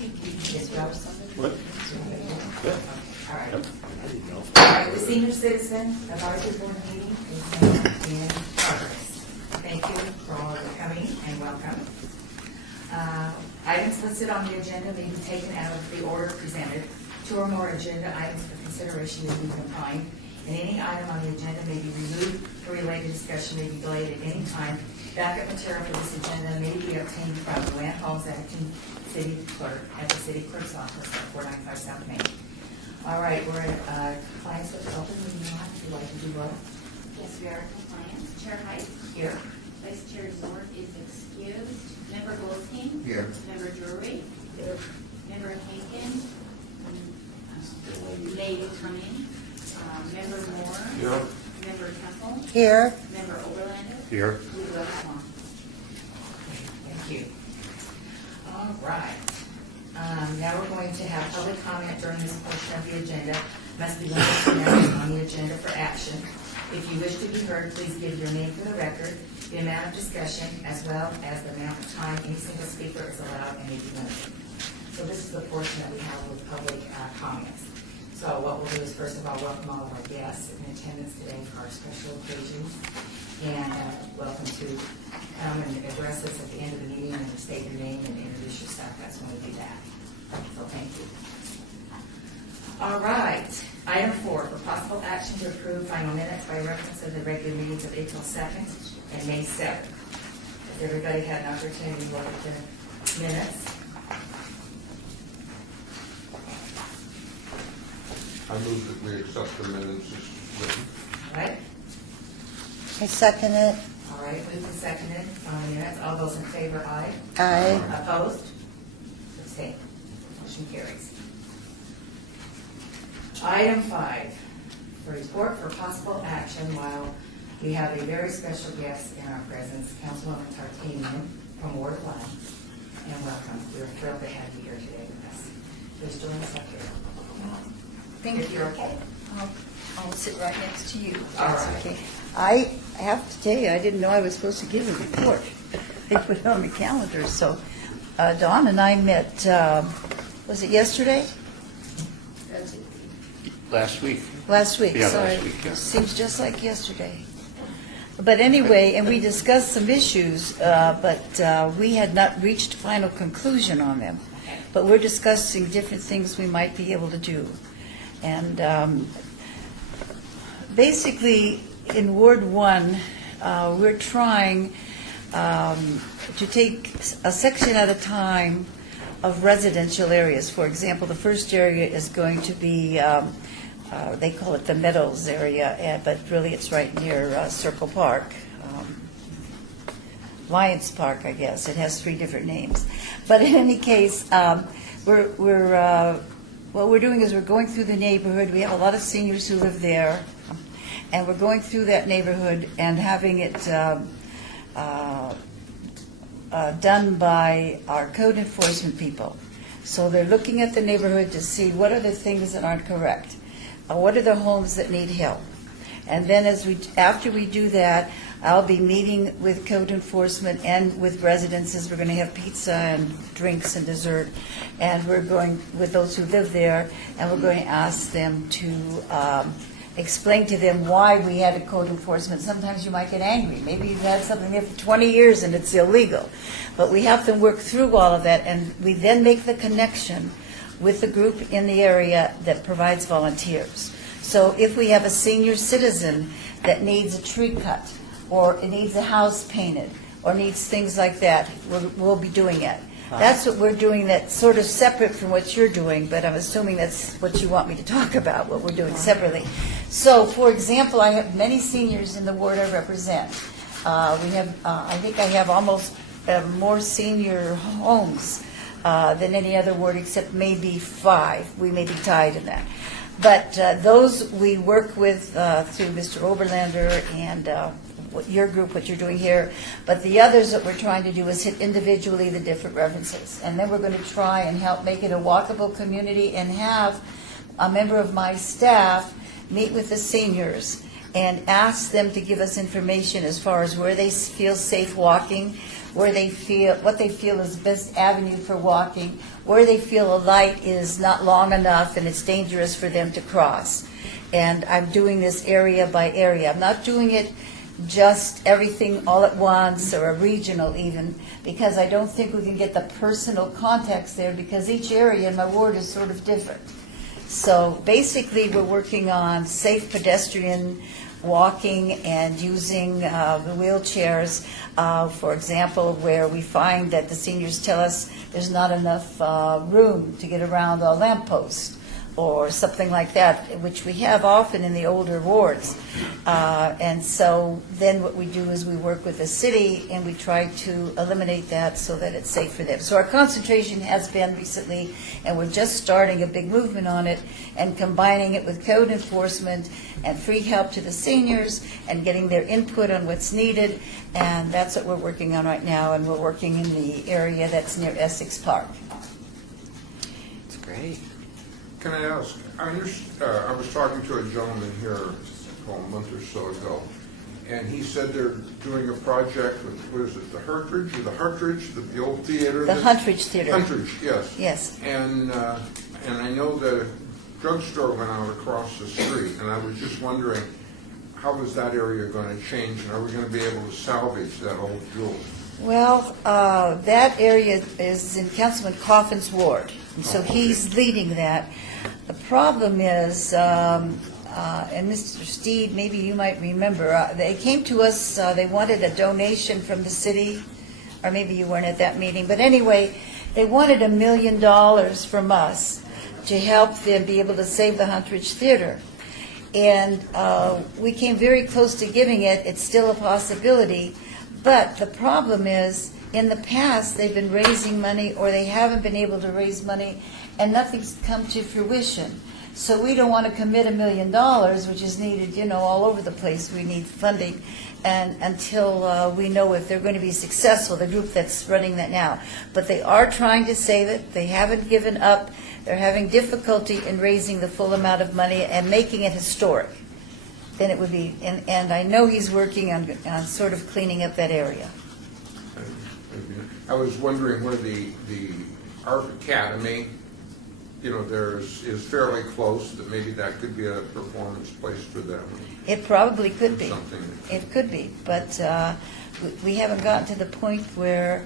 Yes, Rob. What? Good. All right. Yep. I didn't know. All right, the senior citizen advisory board meeting is now in progress. Thank you for all of coming and welcome. Items listed on the agenda may be taken out of the order presented. 2 or more agenda items for consideration may be combined, and any item on the agenda may be removed for related discussion may be delayed at any time. Backup material for this agenda may be obtained from Luann Holmes, acting city clerk, at the city clerk's office at 495 South Main. All right, we're in compliance with the open meeting law. If you'd like to do what? Yes, we are in compliance. Chair Height. Here. Vice Chair Zork is excused. Member Goldstein. Here. Member Drury. Here. Member Hagan. Late coming. Member Moore. Here. Member Temple. Here. Member Oberlander. Here. We will come. Thank you. All right. Now we're going to have public comment during this portion of the agenda. Must be limited to matters on the agenda for action. If you wish to be heard, please give your name for the record, the amount of discussion, as well as the amount of time any single speaker is allowed and may be limited. So this is the portion that we have with public comments. So what we'll do is, first of all, welcome all of our guests in attendance today for our special occasions. And welcome to come and address us at the end of the meeting and state your name and introduce yourself. That's when we do that. So thank you. All right. Item 4, for possible action to approve final minutes by reference to the regular meetings of April 2nd and May 7th. Has everybody had an opportunity to look at the minutes? I move that we accept the minutes as written. All right. I second it. All right. Moved and seconded on the minutes. All those in favor, aye. Aye. Opposed? Abstained. Motion carries. Item 5, for report for possible action while we have a very special guest in our presence, Councilwoman Tartanian from Ward 1. And welcome. We're thrilled to have you here today with us. Please join us up here. Thank If you. you're okay. I'll sit right next to you. All That's right. okay. I have to tell you, I didn't know I was supposed to give a report. They put it on the calendar. So Dawn and I met, was it yesterday? Last week. Last week, Yeah, sorry. last week, yeah. Seems just like yesterday. But anyway, and we discussed some issues, but we had not reached a final conclusion on them. But we're discussing different things we might be able to do. And basically, in Ward 1, we're trying to take a section at a time of residential areas. For example, the first area is going to be, they call it the Meadows area, but really it's right near Circle Park. Lions Park, I guess. It has 3 different names. But in any case, what we're doing is we're going through the neighborhood. We have a lot of seniors who live there. And we're going through that neighborhood and having it done by our code enforcement people. So they're looking at the neighborhood to see what are the things that aren't correct. What are the homes that need help? And then after we do that, I'll be meeting with code enforcement and with residences. We're going to have pizza and drinks and dessert. And we're going with those who live there, and we're going to ask them to explain to them why we had a code enforcement. Sometimes you might get angry. Maybe you've had something there for 20 years and it's illegal. But we have to work through all of that, and we then make the connection with the group in the area that provides volunteers. So if we have a senior citizen that needs a tree cut, or it needs a house painted, or needs things like that, we'll be doing it. That's what we're doing, that's sort of separate from what you're doing, but I'm assuming that's what you want me to talk about, what we're doing separately. So, for example, I have many seniors in the ward I represent. We have, I think I have almost more senior homes than any other ward, except maybe 5. We may be tied in that. But those we work with through Mr. Oberlander and your group, what you're doing here. But the others that we're trying to do is hit individually the different references. And then we're going to try and help make it a walkable community and have a member of my staff meet with the seniors and asked them to give us information as far as where they feel safe walking, where they feel, what they feel is the best avenue for walking, where they feel a light is not long enough and it's dangerous for them to cross. And I'm doing this area by area. I'm not doing it just everything all at once or a regional even, because I don't think we can get the personal context there, because each area in my ward is sort of different. So basically, we're working on safe pedestrian walking and using the wheelchairs, for example, where we find that the seniors tell us there's not enough room to get around a lamppost or something like that, which we have often in the older wards. And so then what we do is we work with the city and we try to eliminate that so that it's safe for them. So our concentration has been recently, and we're just starting a big movement on it and combining it with code enforcement and free help to the seniors and getting their input on what's needed. And that's what we're working on right now, and we're working in the area that's near Essex Park. It's great. Can I ask, I was talking to a gentleman here a month or so ago, and he said they're doing a project with, what is it, the Hartridge, the old theater? The Huntridge Theater. Huntridge, yes. Yes. And I know that a drugstore went out across the street, and I was just wondering, how is that area going to change, and are we going to be able to salvage that old jewel? Well, that area is in Councilman Coffin's ward, and so he's leading that. The problem is, and Mr. Steed, maybe you might remember, they came to us, they wanted a donation from the city, or maybe you weren't at that meeting, but anyway, they wanted $1 million from us to help them be able to save the Huntridge Theater. And we came very close to giving it. It's still a possibility. But the problem is, in the past, they've been raising money, or they haven't been able to raise money, and nothing's come to fruition. So we don't want to commit $1 million, which is needed, all over the place. We need funding, and until we know if they're going to be successful, the group that's running that now. But they are trying to save it. They haven't given up. They're having difficulty in raising the full amount of money and making it historic. Then it would be, and I know he's working on sort of cleaning up that area. I was wondering where the Art Academy, is fairly close, that maybe that could be a performance place for them. It probably could be. Something. It could be, but we haven't gotten to the point where,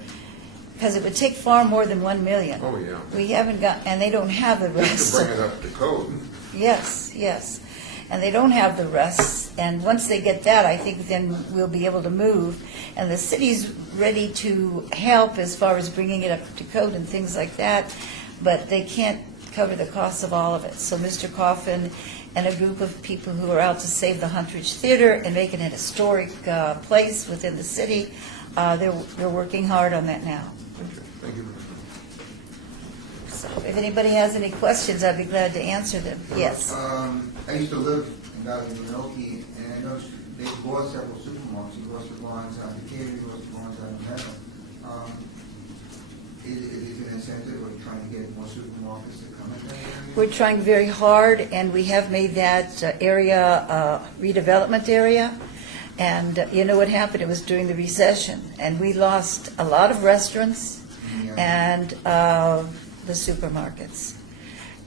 because it would take far more than $1 million. Oh, yeah. We haven't got, and they don't have the rest. Just to bring it up to code. Yes. And they don't have the rest, and once they get that, I think then we'll be able to move. And the city's ready to help as far as bringing it up to code and things like that, but they can't cover the cost of all of it. So Mr. Coffin and a group of people who are out to save the Huntridge Theater and make it an historic place within the city, they're working hard on that now. Okay, thank you. So if anybody has any questions, I'd be glad to answer them. Yes. I used to live in Valley of Milwaukee, and I noticed they bought several supermarkets. You bought the lines out of Decatur, you bought the lines out of Meadow. Is it an incentive, or trying to get more supermarkets to come in that area? We're trying very hard, and we have made that area redevelopment area. And you know what happened? It was during the recession, and we lost a lot of restaurants and the supermarkets.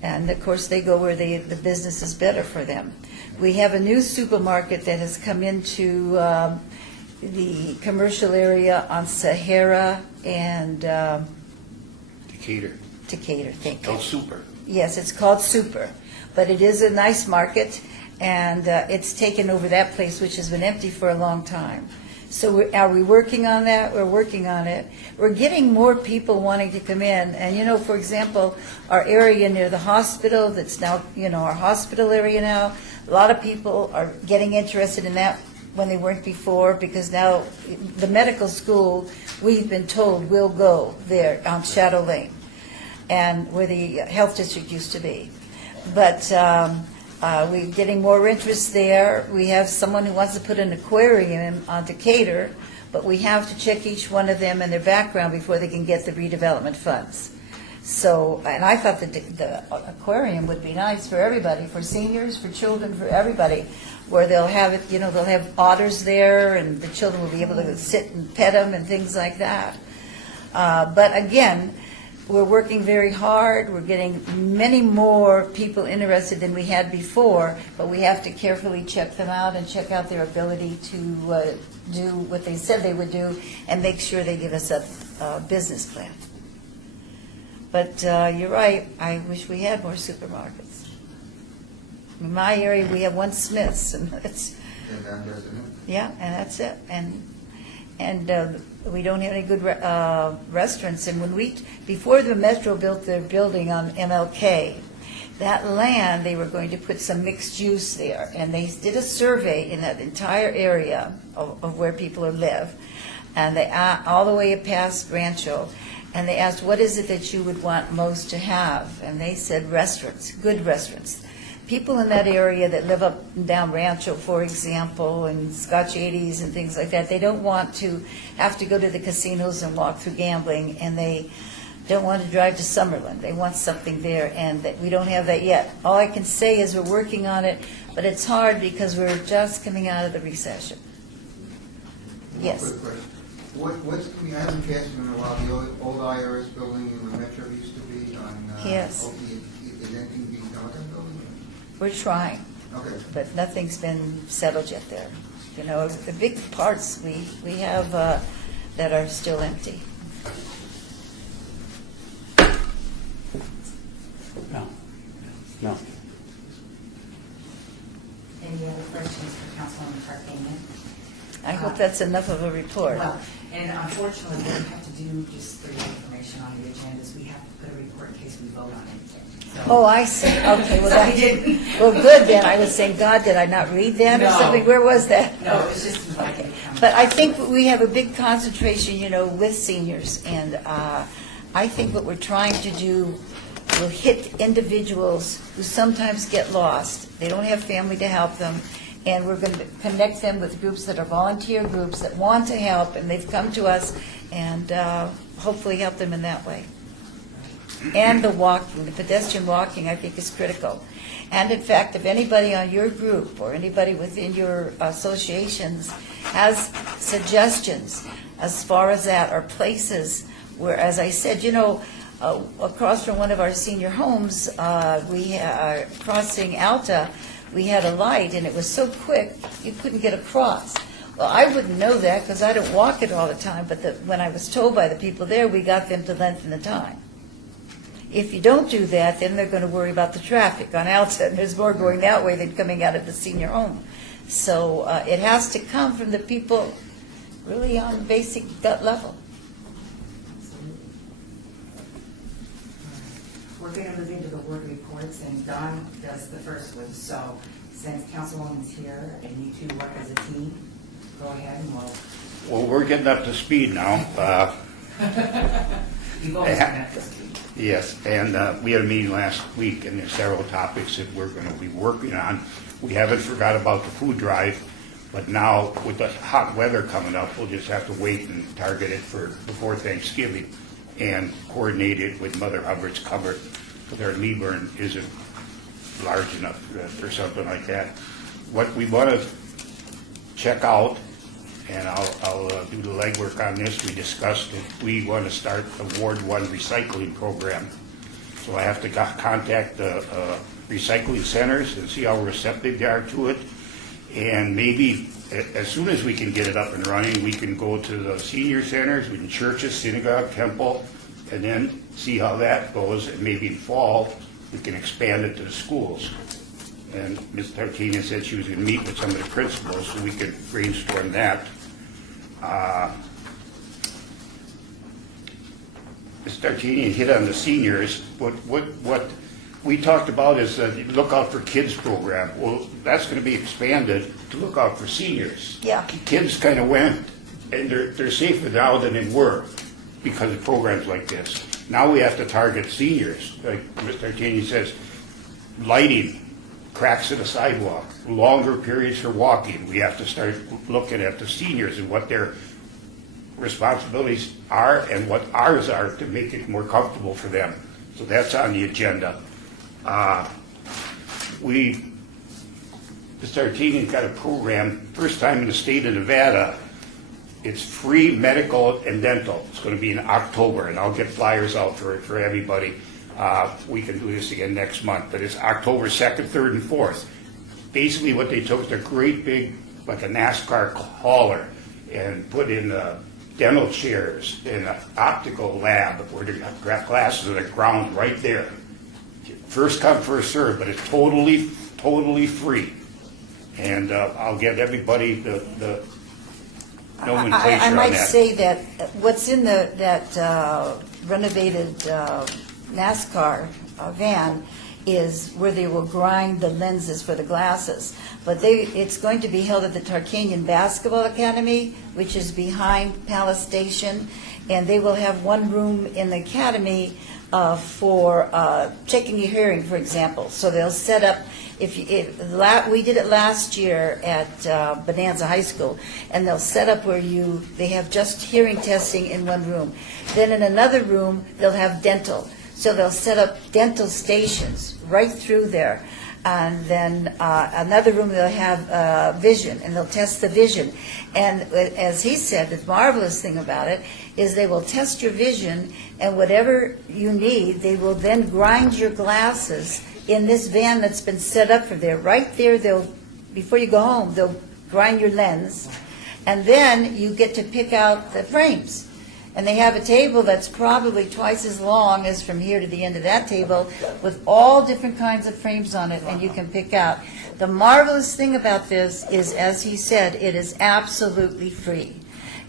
And of course, they go where the business is better for them. We have a new supermarket that has come into the commercial area on Sahara and Decatur. thank you. Oh, super. Yes, it's called Super, but it is a nice market, and it's taken over that place, which has been empty for a long time. So are we working on that? We're working on it. We're getting more people wanting to come in. And, for example, our area near the hospital that's now, our hospital area now, a lot of people are getting interested in that when they weren't before, because now the medical school, we've been told, will go there on Shadow Lane, and where the health district used to be. But we're getting more interest there. We have someone who wants to put an aquarium on Decatur, but we have to check each one of them and their background before they can get the redevelopment funds. So, and I thought the aquarium would be nice for everybody, for seniors, for children, for everybody, where they'll have it, they'll have otters there, and the children will be able to sit and pet them and things like that. But again, we're working very hard. We're getting many more people interested than we had before, but we have to carefully check them out and check out their ability to do what they said they would do and make sure they give us a business plan. But you're right, I wish we had more supermarkets. In my area, we have one Smith's, and it's, And that doesn't it? yeah, and that's it. And we don't have any good restaurants. And before the Metro built their building on MLK, that land, they were going to put some mixed use there. And they did a survey in that entire area of where people live, and they all the way past Rancho. And they asked, what is it that you would want most to have? And they said restaurants, good restaurants. People in that area that live up and down Rancho, for example, and Scotch 80s and things like that, they don't want to have to go to the casinos and walk through gambling, and they don't want to drive to Summerlin. They want something there, and that we don't have that yet. All I can say is we're working on it, but it's hard because we're just coming out of the recession. Yes. Quick question. I haven't passed in a while, the old IRS building in the Metro used to be on, Yes. Oakley, is anything being done with that building? We're trying, Okay. but nothing's been settled yet there. The big parts we have that are still empty. No. Any other questions for Councilwoman Tarkanian? I hope that's enough of a report. Well, and unfortunately, we don't have to do just the information on the agendas. We have to put a report in case we vote on anything. So- Oh, I see. Okay, well, So we didn't. well, good then. I was saying, God, did I not read that or No. something? Where was that? No, it was just invited to come. But I think we have a big concentration, with seniors, and I think what we're trying to do will hit individuals who sometimes get lost. They don't have family to help them, and we're going to connect them with groups that are volunteer groups that want to help, and they've come to us, and hopefully help them in that way. And the walking, the pedestrian walking, I think is critical. And in fact, if anybody on your group or anybody within your associations has suggestions as far as that, or places where, as I said, across from one of our senior homes, we are crossing Alta, we had a light, and it was so quick, you couldn't get across. Well, I wouldn't know that because I don't walk it all the time, but when I was told by the people there, we got them to lengthen the time. If you don't do that, then they're going to worry about the traffic on Alta, and there's more going that way than coming out of the senior home. So it has to come from the people really on basic gut level. We're going to move into the ward reports, and Don does the first one. So since Councilwoman's here and you two work as a team, go ahead and we'll. Well, we're getting up to speed now. You've always been at this team. Yes, and we had a meeting last week, and there's several topics that we're going to be working on. We haven't forgot about the food drive, but now with the hot weather coming up, we'll just have to wait and target it for before Thanksgiving and coordinate it with Mother Hubbard's cupboard, because our Leeburn isn't large enough for something like that. What we want to check out, and I'll do the legwork on this, we discussed it, we want to start the Ward 1 recycling program. So I have to contact the recycling centers and see how receptive they are to it. And maybe as soon as we can get it up and running, we can go to the senior centers, in churches, synagogue, temple, and then see how that goes. And maybe in fall, we can expand it to the schools. And Ms. Tartini said she was going to meet with some of the principals so we could brainstorm that. Ms. Tartini hit on the seniors. What we talked about is the Look Out for Kids program. Well, that's going to be expanded to look out for seniors. Yeah. Kids kind of went, and they're safer now than they were because of programs like this. Now we have to target seniors. Like Mr. Tartini says, lighting, cracks in the sidewalk, longer periods for walking. We have to start looking at the seniors and what their responsibilities are and what ours are to make it more comfortable for them. So that's on the agenda. We, Mr. Artini's got a program, first time in the state of Nevada. It's free medical and dental. It's going to be in October, and I'll get flyers out for everybody. We can do this again next month, but it's October 2nd, 3rd, and 4th. Basically, what they took is a great big, like a NASCAR hauler, and put in dental chairs in an optical lab where the glasses are ground right there. First come, first serve, but it's totally free. And I'll get everybody the nomenclature I on might that. say that what's in that renovated NASCAR van is where they will grind the lenses for the glasses. But it's going to be held at the Tarkanian Basketball Academy, which is behind Palace Station, and they will have one room in the academy for checking your hearing, for example. So they'll set up, we did it last year at Bonanza High School, and they'll set up where they have just hearing testing in one room. Then in another room, they'll have dental. So they'll set up dental stations right through there. And then another room, they'll have vision, and they'll test the vision. And as he said, the marvelous thing about it is they will test your vision, and whatever you need, they will then grind your glasses in this van that's been set up for there. Right there, before you go home, they'll grind your lens, and then you get to pick out the frames. And they have a table that's probably twice as long as from here to the end of that table, with all different kinds of frames on it, and you can pick out. The marvelous thing about this is, as he said, it is absolutely free.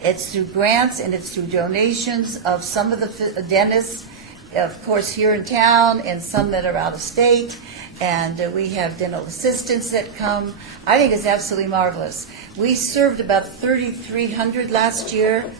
It's through grants and it's through donations of some of the dentists, of course, here in town, and some that are out of state. And we have dental assistants that come. I think it's absolutely marvelous. We served about 3,300 last year.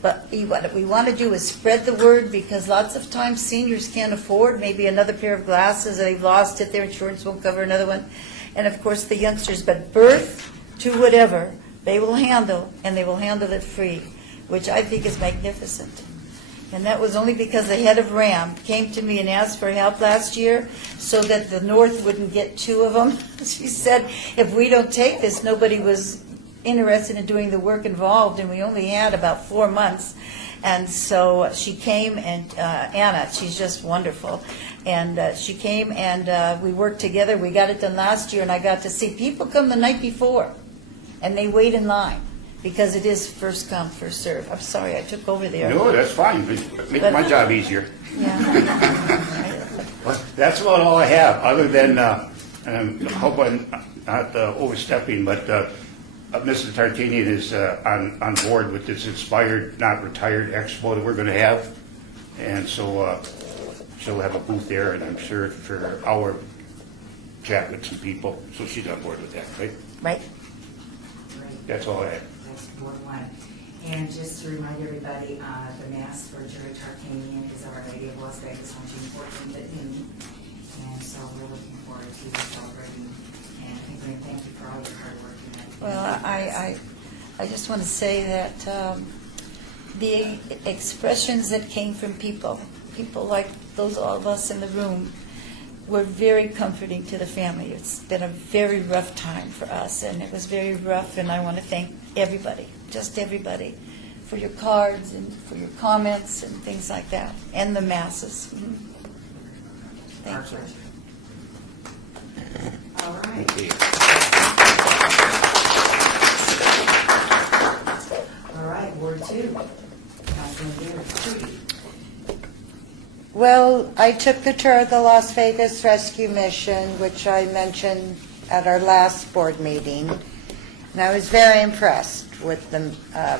But what we want to do is spread the word, because lots of times seniors can't afford maybe another pair of glasses, and they've lost it, their insurance won't cover another one. And of course the youngsters, but birth to whatever, they will handle, and they will handle it free, which I think is magnificent. And that was only because the head of RAM came to me and asked for help last year so that the North wouldn't get 2 of them. She said, if we don't take this, nobody was interested in doing the work involved, and we only had about 4 months. And so she came, and Anna, she's just wonderful, and she came, and we worked together. We got it done last year, and I got to see people come the night before, and they wait in line, because it is first come, first serve. I'm sorry, I took over there. No, that's fine. Make my job easier. Yeah. Well, that's about all I have, other than, and I hope I'm not overstepping, but Mrs. Tartanian is on board with this Inspired Not Retired Expo that we're going to have. And so she'll have a booth there, and I'm sure for our chat with some people. So she's on board with that, right? Right. Great. That's all I have. That's Ward 1. And just to remind everybody, the Mass for Jerry Tarkanian is Our Lady of Las Vegas on June 14th at noon. And so we're looking forward to celebrating. And again, thank you for all your hard work. Well, I just want to say that the expressions that came from people like those all of us in the room, were very comforting to the family. It's been a very rough time for us, and it was very rough, and I want to thank everybody, just everybody, for your cards and for your comments and things like that, and the masses. Thank you. All right. All right, Ward 2. Councilman Garrett. Well, I took the tour of the Las Vegas Rescue Mission, which I mentioned at our last board meeting, and I was very impressed with the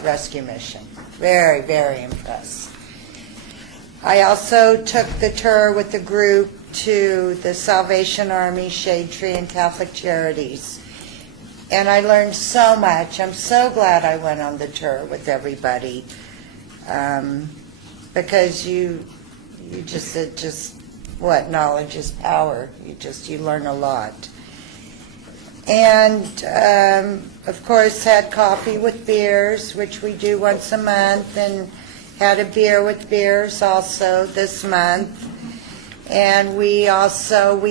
rescue mission. Very, very impressed. I also took the tour with the group to the Salvation Army, Shade Tree, and Catholic Charities, and I learned so much. I'm so glad I went on the tour with everybody, because you just what, knowledge is power. You learn a lot. And of course had coffee with beers, which we do once a month, and had a beer with beers also this month. And we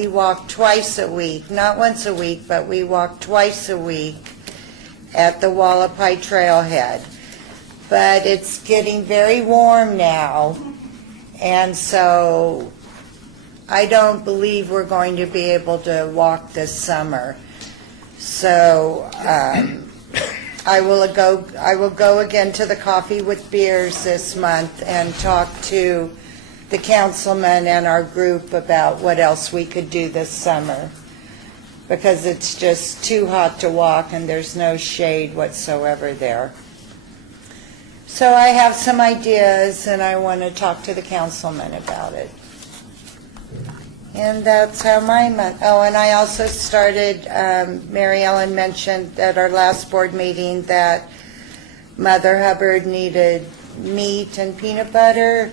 walk twice a week, not once a week, but we walk twice a week at the Wallapai Trailhead. But it's getting very warm now, and so I don't believe we're going to be able to walk this summer. So I will go again to the Coffee with Beers this month and talk to the councilman and our group about what else we could do this summer, because it's just too hot to walk and there's no shade whatsoever there. So I have some ideas, and I want to talk to the councilman about it. And that's how my month. Oh, and I also started, Mary Ellen mentioned at our last board meeting that Mother Hubbard needed meat and peanut butter.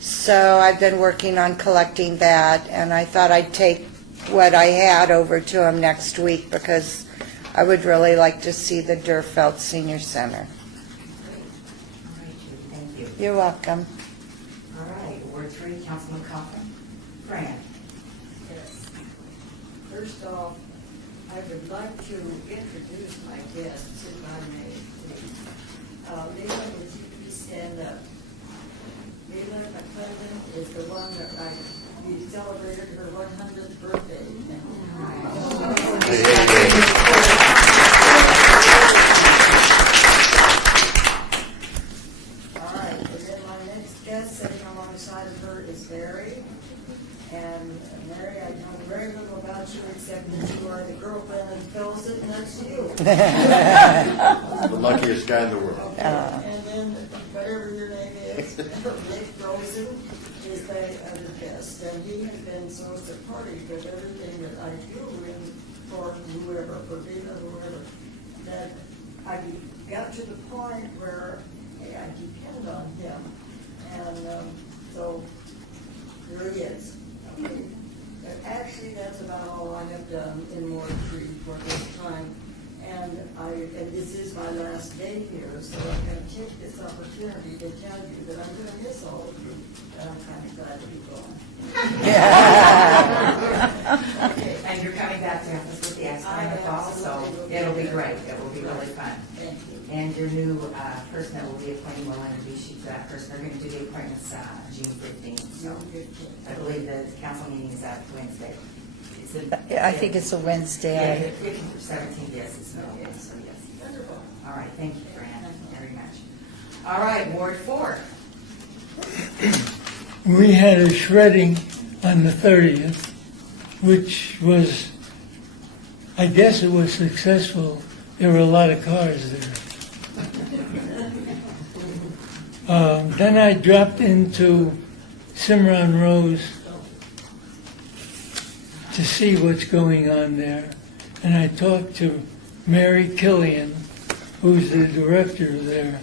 So I've been working on collecting that, and I thought I'd take what I had over to him next week, because I would really like to see the Durfeld Senior Center. All right, Judy, thank you. You're welcome. All right, Ward 3, Councilman Cochran. Fran. Yes. First off, I would like to introduce my guests, if I may, please. Leland, would you please stand up? Leland McClendon is the one that we celebrated her 100th birthday. All right, and then my next guest sitting alongside of her is Mary. And Mary, I know very little about you except that you are the girlfriend of Phil sitting next to you. The luckiest guy in the world. And then whatever your name is, Nick Rosen is the other guest, and he has been so supportive of everything that I do in for whoever, for Vina, whoever, that I got to the point where I depend on him, and so here he is. Actually, that's about all I have done in Ward 3 for this time. And this is my last day here, so I'm going to take this opportunity to tell you that I'm going to miss all of you. And I'm kind of glad to be gone. Okay, and you're coming back to Memphis with the X in the fall, so it'll be great. It will be really fun. Thank you. And your new person that will be appointed, we'll introduce you to that person. They're going to do the appointments June 15th. So I believe the council meeting is out Wednesday. I think it's a Wednesday. Yeah, the 15th or 17th, yes, it's no, yes, so yes. Wonderful. All right, thank you, Fran, very much. All right, Ward 4. We had a shredding on the 30th, which was, I guess it was successful. There were a lot of cars there. Then I dropped into Cimarron Rose to see what's going on there. And I talked to Mary Killian, who's the director there.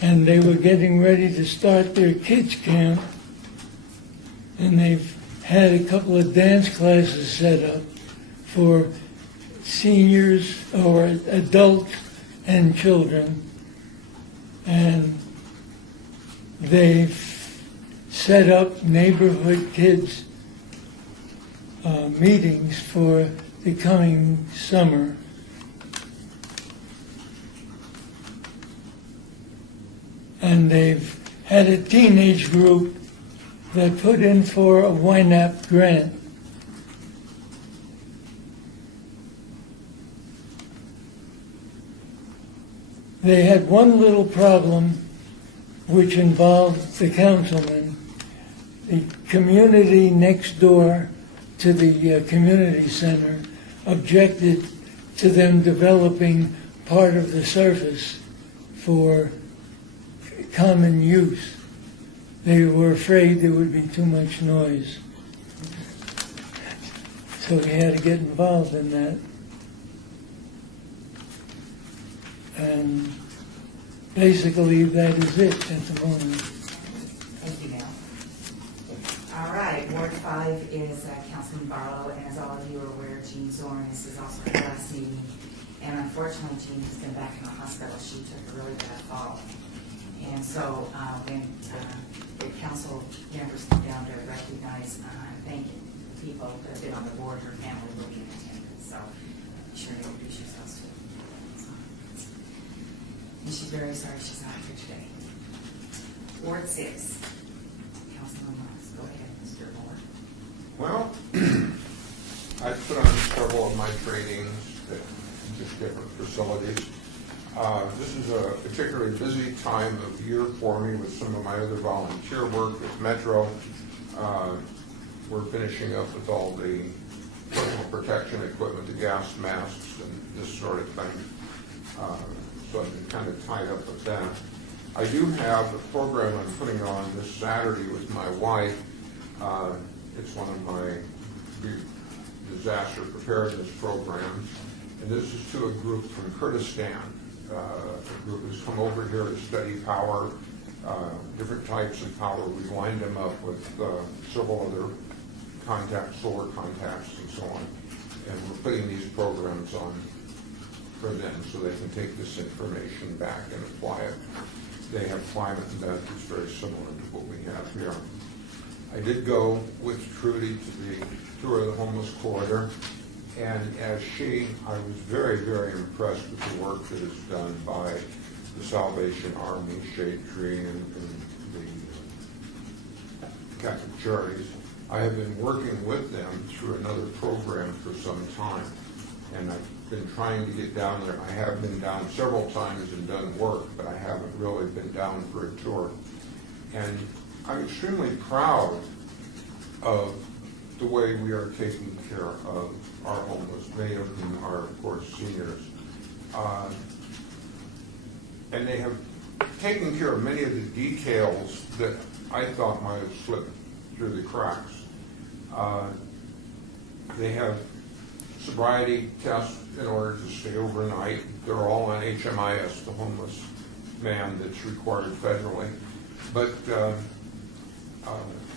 And they were getting ready to start their kids camp. And they've had a couple of dance classes set up for seniors or adults and children. And they've set up neighborhood kids meetings for the coming summer. And they've had a teenage group that put in for a YNAP grant. They had one little problem which involved the councilman. The community next door to the community center objected to them developing part of the surface for common use. They were afraid there would be too much noise. So we had to get involved in that. And basically that is it at the moment. Thank you, Mel. All right, Ward 5 is Councilman Barlow, and as all of you are aware, Jean Zorn, this is also her last meeting. And unfortunately, Jean has been back in the hospital. She took a really bad fall. And so when the council members come down to recognize and thank people that have been on the board, her family will be in attendance. So be sure to introduce yourselves to them. And she's very sorry she's not here today. Ward 6. Councilman Morris, go ahead, Mr. Moore. Well, I put on several of my trainings at just different facilities. This is a particularly busy time of year for me with some of my other volunteer work with Metro. We're finishing up with all the personal protection equipment, the gas masks, and this sort of thing. So I've been kind of tied up with that. I do have a program I'm putting on this Saturday with my wife. It's one of my disaster preparedness programs, and this is to a group from Kurdistan. A group has come over here to study power, different types of power. We've lined them up with several other contacts, solar contacts, and so on. And we're putting these programs on for them so they can take this information back and apply it. They have climate and that is very similar to what we have here. I did go with Trudy to the tour of the homeless corridor, and as I was very, very impressed with the work that is done by the Salvation Army, Shade Tree, and the Catholic Charities. I have been working with them through another program for some time, and I've been trying to get down there. I have been down several times and done work, but I haven't really been down for a tour. And I'm extremely proud of the way we are taking care of our homeless, many of whom are, of course, seniors. And they have taken care of many of the details that I thought might have slipped through the cracks. They have sobriety tests in order to stay overnight. They're all on HMIS, the homeless man that's required federally. But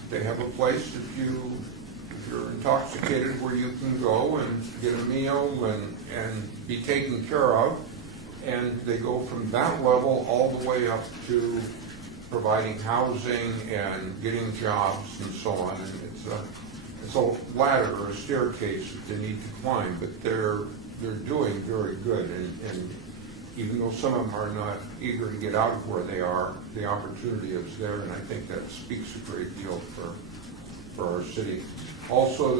they have a place if you're intoxicated where you can go and get a meal and be taken care of. And they go from that level all the way up to providing housing and getting jobs and so on. And it's a ladder or a staircase that they need to climb, but they're doing very good. And even though some of them are not eager to get out of where they are, the opportunity is there, and I think that speaks a great deal for our city. Also,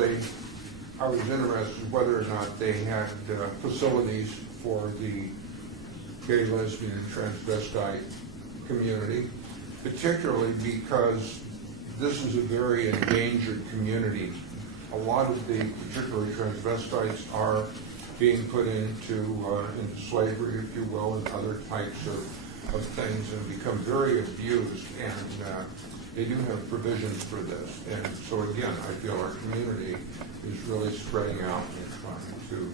I was interested whether or not they had facilities for the gay, lesbian, and transvestite community, particularly because this is a very endangered community. A lot of the, particularly transvestites, are being put into slavery, if you will, and other types of things, and become very abused, and they do have provisions for this. And so again, I feel our community is really spreading out and trying to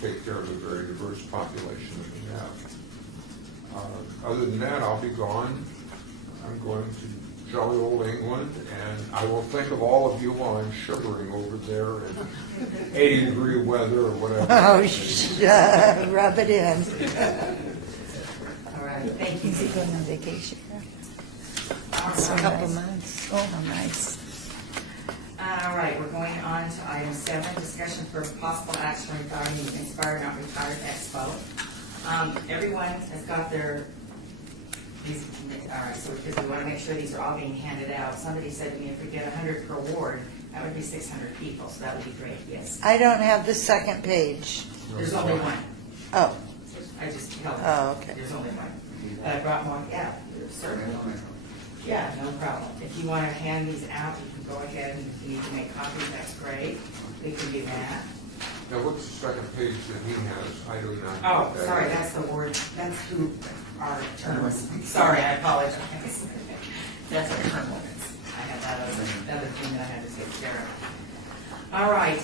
take care of a very diverse population that we have. Other than that, I'll be gone. I'm going to jolly old England, and I will think of all of you while I'm shivering over there in 80-degree weather or whatever. Oh, rub it in. All right, thank you. Is he going on vacation? All A right. couple months. Oh, nice. All right, we're going on to item 7, discussion for possible action regarding the Inspired Not Retired Expo. Everyone has got these, all right, so because we want to make sure these are all being handed out. Somebody said to me, if we get 100 per ward, that would be 600 people, so that would be great, yes. I don't have the second page. There's only one. Oh, I just held it. Oh, okay. There's only one. But I brought more, yeah, certainly. Yeah, no problem. If you want to hand these out, you can go ahead, and if you need to make copies, that's great. We can do that. Now, what's the second page that he has? I do not. Oh, have that. sorry, that's the word, that's who our term was. Sorry, I apologize. That's our term limits. I had that other thing that I had to take care of. All right,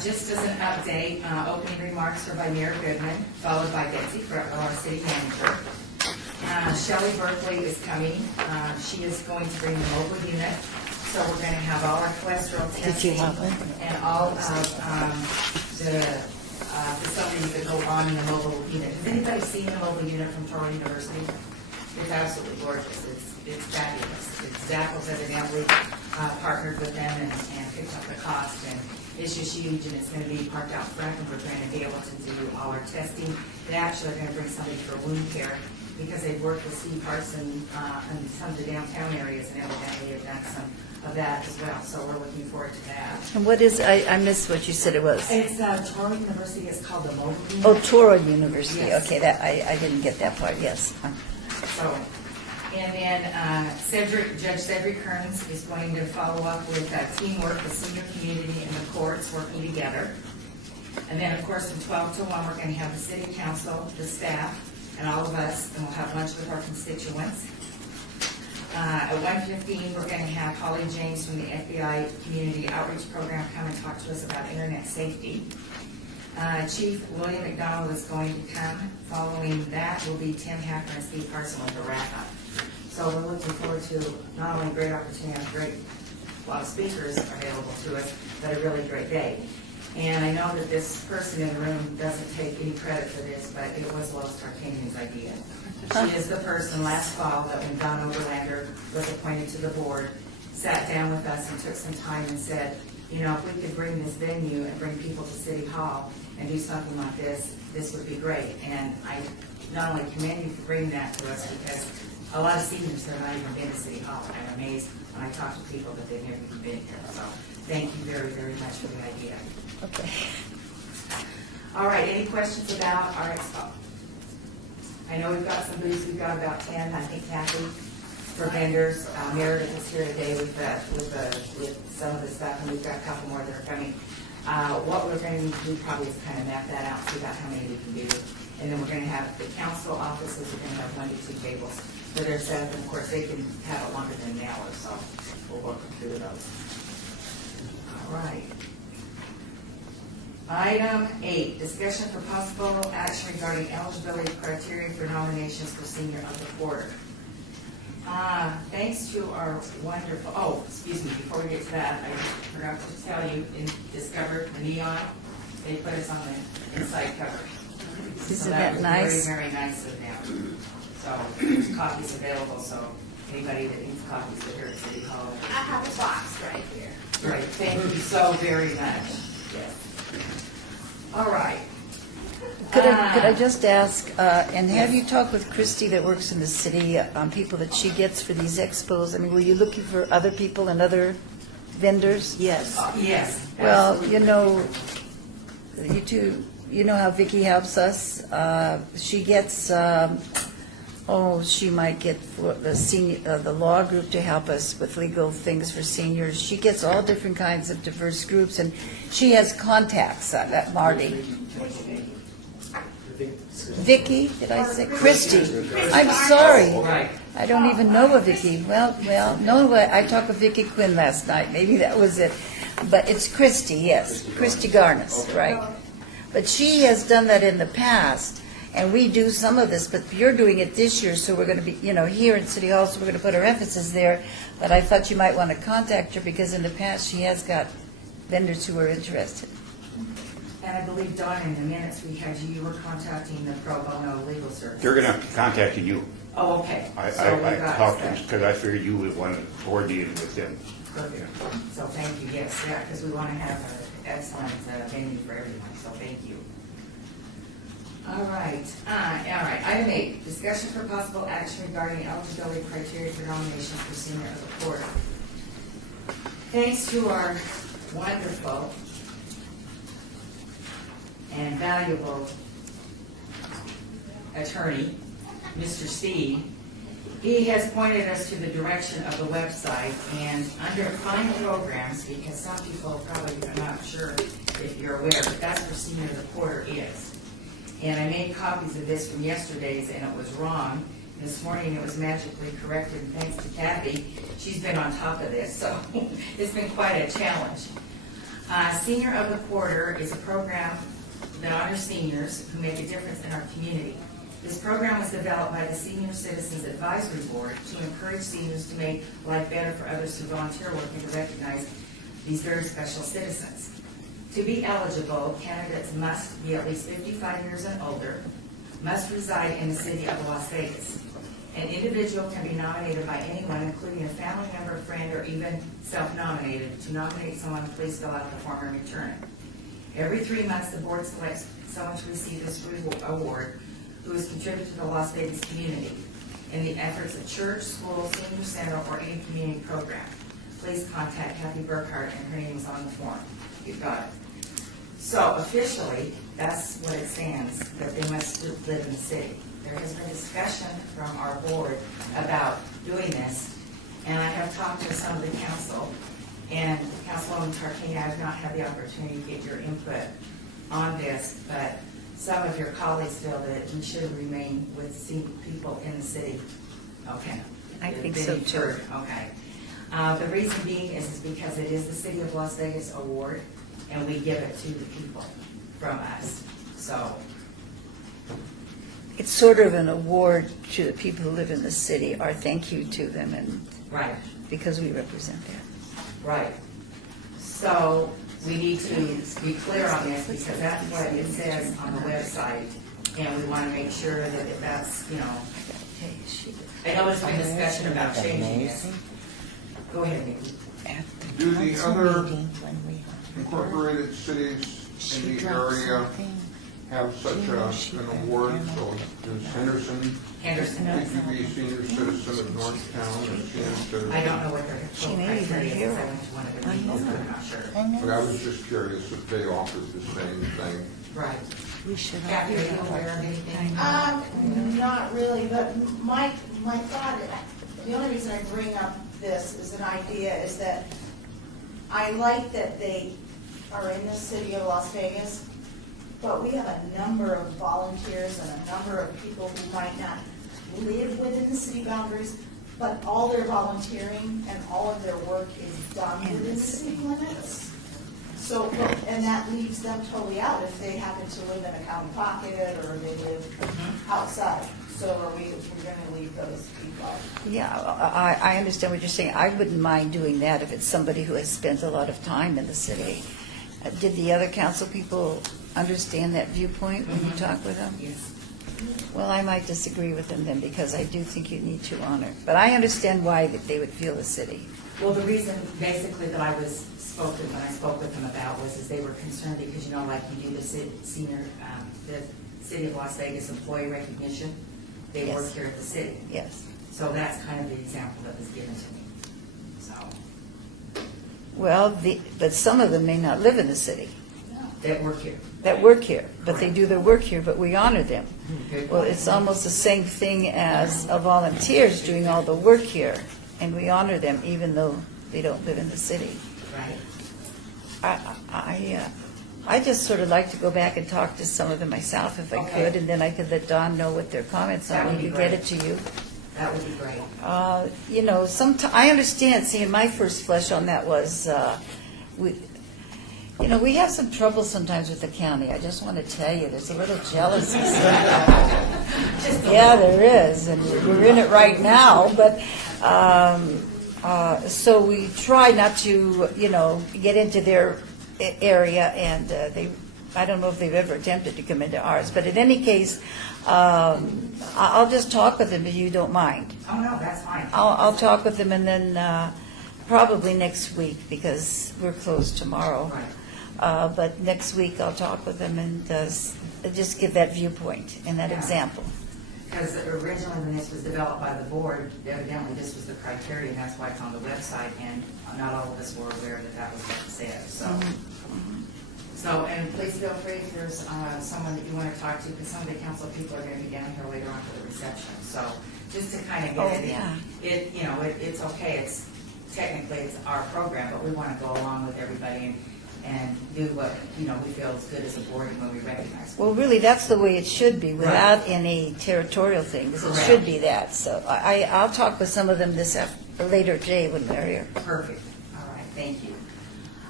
just as an update, opening remarks are by Mayor Goodman, followed by Betsy Fretwell, our city manager. Shelley Berkeley is coming. She is going to bring the mobile unit. So we're going to have all our cholesterol testing and all of the facilities that go on in the mobile unit. Has anybody seen the mobile unit from Toronto University? It's absolutely gorgeous. It's fabulous. Zappos evidently partnered with them and picked up the cost, and it's just huge, and it's going to be parked out front, and we're going to be able to do all our testing. They actually are going to bring somebody for wound care, because they've worked with Steve Parson and some of the downtown areas, and evidently have done some of that as well. So we're looking forward to that. And what is, I missed what you said it was. It's Toro University. It's called the Mobile Unit. Oh, Toro University, Yes. okay, that, I didn't get that part, yes. So, and then Judge Cedric Kearns is going to follow up with teamwork, the senior community and the courts working together. And then, of course, from 12 to 1, we're going to have the city council, the staff, and all of us, and we'll have lunch with our constituents. At 1:15, we're going to have Holly James from the FBI Community Outreach Program come and talk to us about internet safety. Chief William McDonald is going to come. Following that will be Tim Hacker and Steve Parson with the wrap-up. So we're looking forward to not only a great opportunity, a lot of speakers available to us, but a really great day. And I know that this person in the room doesn't take any credit for this, but it was Lois Tarkanian's idea. She is the person last fall that when Don Overlander was appointed to the board, sat down with us and took some time and said, you know, if we could bring this venue and bring people to City Hall and do something like this, this would be great. And I not only commend you for bringing that to us, because a lot of seniors have not even been to City Hall. I'm amazed when I talk to people that they've never even been here. So thank you very, very much for the idea. Okay. All right, any questions about our expo? I know we've got some booths, we've got about 10, I think, Kathy, for vendors. Meredith is here today with some of the stuff, and we've got a couple more that are coming. What we're going to do probably is kind of map that out, see about how many we can do. And then we're going to have the council offices, we're going to have 1 to 2 tables for their set, and of course, they can have it longer than an hour, so we'll work through those. All right. Item 8, discussion for possible action regarding eligibility criteria for nominations for senior of the quarter. Thanks to our wonderful, excuse me, before we get to that, I forgot to tell you, in Discover the Neon, they put us on the inside cover. Isn't that nice? Very, very nice of them. So there's copies available, so anybody that needs copies are here at City Hall. I have a box right here. Great, thank you so very much. Yes. All right. Could I just ask, and have you talked with Christy that works in the city, people that she gets for these expos? I mean, were you looking for other people and other vendors? Yes. Yes. Well, you know, you know how Vicki helps us. She gets, she might get for the senior, the law group to help us with legal things for seniors. She gets all different kinds of diverse groups, and she has contacts. That Marty. Vicki, did I say? Christy. I'm sorry. Right. I don't even know a Vicki. Well, no, I talked with Vicki Quinn last night. Maybe that was it. But it's Christy, yes. Christy Garnis, right. But she has done that in the past, and we do some of this, but you're doing it this year, so we're going to be, here in City Hall, so we're going to put our emphasis there. But I thought you might want to contact her, because in the past, she has got vendors who are interested. And I believe, Dawn, in the minutes we had, you were contacting the pro bono legal service. They're going to be contacting you. Oh, okay. I So we got talked to them that. because I figured you would want to coordinate with them. Perfect. So thank you, yes, yeah, because we want to have an excellent venue for everyone, so thank you. All right, item 8, discussion for possible action regarding eligibility criteria for nominations for senior of the quarter. Thanks to our wonderful and valuable attorney, Mr. Steve, he has pointed us to the direction of the website, and under Find Programs, because some people probably are not sure if you're aware, but that's where Senior of the Quarter is. And I made copies of this from yesterday's, and it was wrong. This morning it was magically corrected, and thanks to Kathy, she's been on top of this, so it's been quite a challenge. Senior of the Quarter is a program that honors seniors who make a difference in our community. This program was developed by the Senior Citizens Advisory Board to encourage seniors to make life better for others who volunteer work and to recognize these very special citizens. To be eligible, candidates must be at least 55 years and older, must reside in the city of Las Vegas, An individual can be nominated by anyone, including a family member, friend, or even self-nominated. To nominate someone, please fill out the form and return it. Every 3 months, the board selects someone to receive this award who has contributed to the Las Vegas community in the efforts of church, school, senior center, or any community program. Please contact Kathy Burkhardt, and her name is on the form. You've got it. So officially, that's what it stands, that they must live in the city. There has been discussion from our board about doing this, and I have talked to some of the council, and Councilwoman Tarkini, I have not had the opportunity to get your input on this, but some of your colleagues feel that we should remain with seeing people in the city. Okay. I think Been so, too. heard. Okay. The reason being is because it is the City of Las Vegas award, and we give it to the people from us. So, It's sort of an award to the people who live in the city, our thank you to them, and right, because we represent them. right. So, we need to be clear on this, because that's what it says on the website, and we want to make sure that that's, you know, I know there's been discussion about changing this. Go ahead, Nikki. Do the other incorporated cities in the area have such an award? So does Henderson, Henderson does. PQB Senior Citizen of Northtown, or Senior Citizen? I don't know what their She may be criteria here. is. I went to one of the meetings, but I'm not sure. But I was just curious if they offered the same thing. Right. We should all Kathy, be are you aware of anything? Not really, but my thought, the only reason I bring up this as an idea is that I like that they are in the city of Las Vegas, but we have a number of volunteers and a number of people who might not live within the city boundaries, but all their volunteering and all of their work is done within the city limits. So, and that leaves them totally out if they happen to live in a county pocket or they live outside. So are we're going to leave those people out? Yeah, I understand what you're saying. I wouldn't mind doing that if it's somebody who has spent a lot of time in the city. Did the other council people understand that viewpoint when you talk with them? Yes. Well, I might disagree with them then, because I do think you need to honor. But I understand why that they would feel the city. Well, the reason basically that I spoke with them about was they were concerned because, you know, like you do the the City of Las Vegas employee recognition, they Yes. work here at the city. Yes. So that's kind of the example that was given to me. So, Well, but some of them may not live in the city that work here. that work here, but they do their work here, but we honor them. Good Well, point. it's almost the same thing as volunteers doing all the work here, and we honor them even though they don't live in the city. Right. I just sort of like to go back and talk to some of them myself if I Okay. could, and then I could let Dawn know what their comments That are would and be you get great. it to you. That would be great. You know, I understand, seeing my first flush on that was, we have some trouble sometimes with the county. I just want to tell you, there's a little jealousy. Yeah, there is, and we're in it right now, but, so we try not to, get into their area, and I don't know if they've ever attempted to come into ours, but in any case, I'll just talk with them if you don't mind. Oh, no, that's fine. I'll talk with them, and then probably next week, because we're closed tomorrow. Right. But next week, I'll talk with them and just give that viewpoint and that Yeah. example. Because originally when this was developed by the board, evidently this was the criteria, and that's why it's on the website, and not all of us were aware that that was what it said, so. So, and please feel free if there's someone that you want to talk to, because some of the council people are going to be down here later on for the reception, so just to kind of Oh, get it yeah. in. It's okay, technically it's our program, but we want to go along with everybody and do what, we feel is good as a board when we recognize. Well, really, that's the way it should be, without any territorial things. It Correct. should be that. So I'll talk with some of them later today when they're here. Perfect. All right, thank you.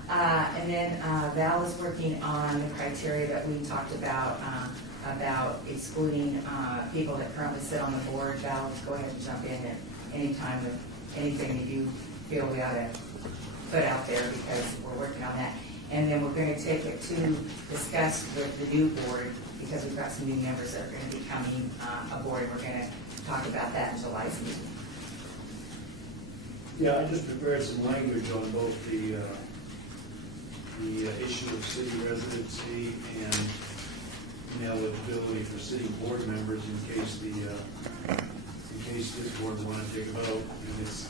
And then Val is working on the criteria that we talked about excluding people that currently sit on the board. Val, go ahead and jump in at any time with anything that you feel we ought to put out there, because we're working on that. And then we're going to take it to discuss with the new board, because we've got some new members that are going to be coming aboard. We're going to talk about that in July's meeting. Yeah, I just prepared some language on both the issue of city residency and ineligibility for city board members in case this board wanted to take a vote. And it's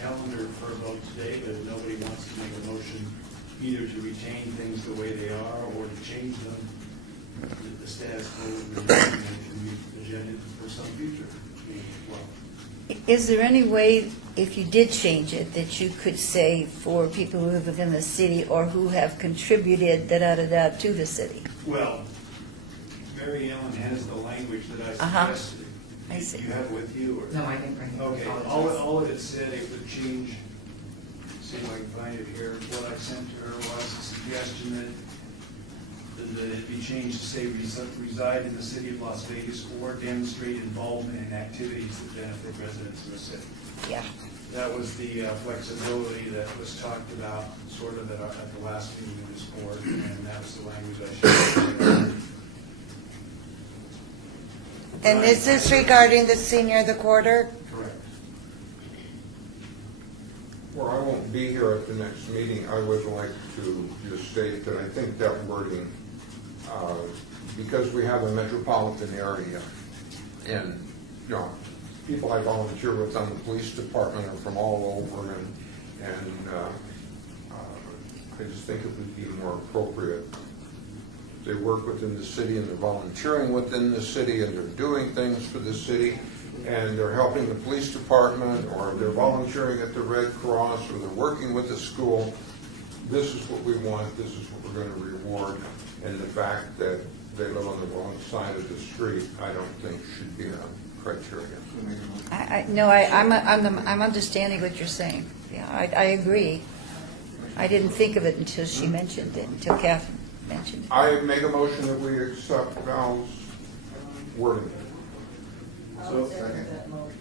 calendar for a vote today, but if nobody wants to make a motion either to retain things the way they are or to change them, the status quo would be agenda for some future meeting as well. Is there any way, if you did change it, that you could say for people who live within the city or who have contributed da-da-da-da to the city? Well, Mary Ellen has the language that I Uh-huh. suggested. I see. You have it with you? Or? No, I didn't bring it. Okay, all of it said it would change, see if I can find it here. What I sent to her was a suggestion that it be changed to say reside in the city of Las Vegas or demonstrate involvement in activities that benefit residents of the city. Yeah. That was the flexibility that was talked about sort of at the last meeting of this board, and that was the language I shared. And is this regarding the senior of the quarter? Correct. Well, I won't be here at the next meeting. I would like to just state that I think that wording, because we have a metropolitan area, and, you know, people I volunteer with on the police department are from all over, and I just think it would be more appropriate. They work within the city, and they're volunteering within the city, and they're doing things for the city, and they're helping the police department, or they're volunteering at the Red Cross, or they're working with the school. This is what we want, this is what we're going to reward, and the fact that they live on the wrong side of the street, I don't think should be a criteria. I'm understanding what you're saying. Yeah, I agree. I didn't think of it until she mentioned it, until Catherine mentioned it. I make a motion that we accept Val's wording. I'll second that motion.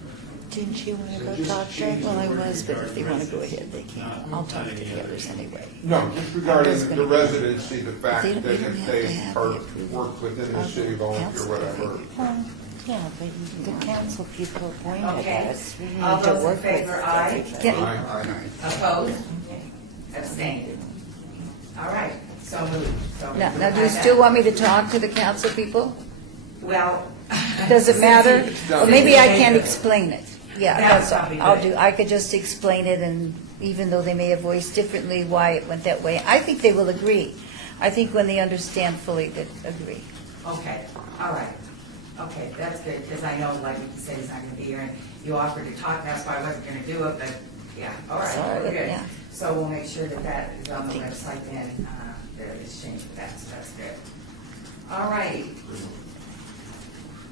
Didn't you want to So go just talk to her? change Well, I the word was, but if they want to go residency. ahead, they can. Not- I'll talk not to any the other others change. anyway. No, just regarding was the gonna- residency, the fact They that don't if have to they have are, the approval work within the of city, the volunteer, council. whatever. Well, yeah, but the council people appointed Okay. us. We need All to those in work with favor, aye? everybody. Yeah. Opposed? Abstained? All right, so moved. So Now, we do you have still that. want me to talk to the council people? Well. Does it matter? Or maybe I can't explain it. Yeah, That that's would all. probably I'll good. do, I could just explain it, and even though they may have voiced differently why it went that way, I think they will agree. I think when they understand fully, they agree. Okay, all right. Okay, that's good, because I know, like you said, he's not going to be here, and you offered to talk, that's why I wasn't going to do it, but, yeah, all right, Sorry, we're good. yeah. So we'll make sure that that is on the website then, there is change of that, so that's good. All right.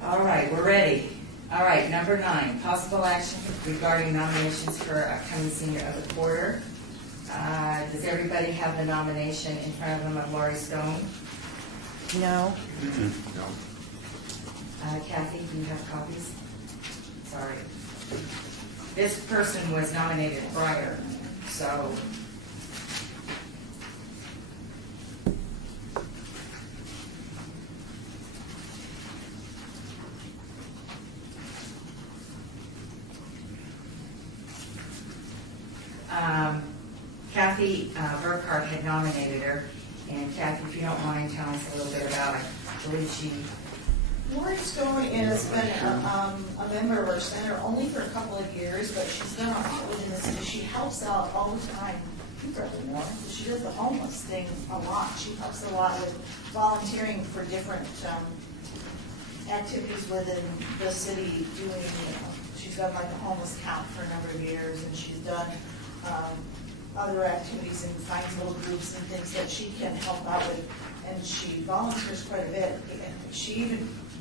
All right, we're ready. All right, number 9, possible action regarding nominations for upcoming senior of the quarter. Does everybody have the nomination in front of them of Laurie Stone? No? Kathy, do you have copies? Sorry. This person was nominated prior, so. Kathy Burkhart had nominated her, and Kathy, if you don't mind telling us a little bit about her, I believe she. Laurie Stone has been a member of our center only for a couple of years, but she's done a lot within the city. She helps out all the time. You probably know, she does the homeless thing a lot. She helps a lot with volunteering for different activities within the city, doing, she's done like a homeless camp for a number of years, and she's done other activities and finds little groups and things that she can help out with. And she volunteers quite a bit. And she even,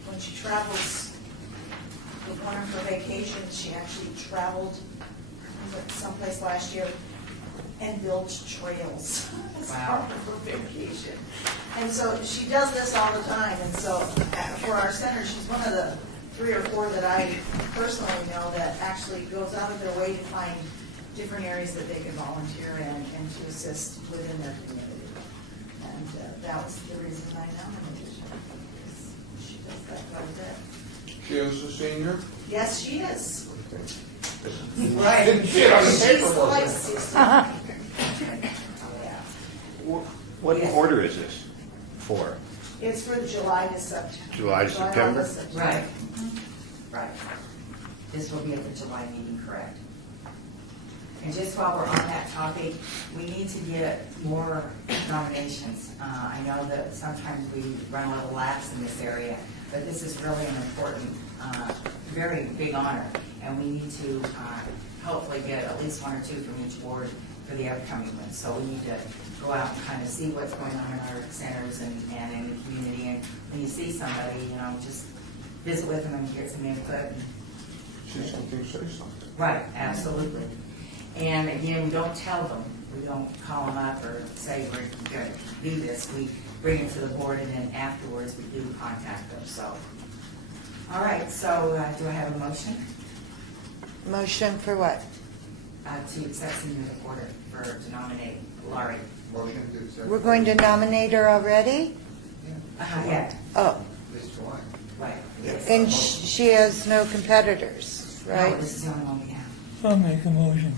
when she travels with one of her vacations, she actually traveled someplace last year and built trails as part of her vacation. And so she does this all the time. And so for our center, she's one of the 3 or 4 that I personally know that actually goes out of their way to find different areas that they can volunteer in and to assist within their community. is a senior? Yes, she is. Right. Didn't see it on the She's paperwork. like 60. What order is this for? It's for July to September. July to September? August, Right. Right. This will be at the July meeting, correct? And just while we're on that topic, we need to get more nominations. I know that sometimes we run a little lax in this area, but this is really an important, very big honor. And we need to hopefully get at least one or two from each ward for the upcoming one. So we need to go out and kind of see what's going on in our centers and in the community. And when you see somebody, just visit with them and get some input. See something, say something. Right, absolutely. And again, we don't tell them, we don't call them up or say we're going to do this. We bring it to the board, and then afterwards we do contact them, so. All right, so do I have a motion Motion for what? to accept senior order to nominate Laurie? Motion to accept. We're going to nominate her already? Yeah, Oh, This July. right. and she has no competitors, No, right? this is the only one we have. I'll make a motion.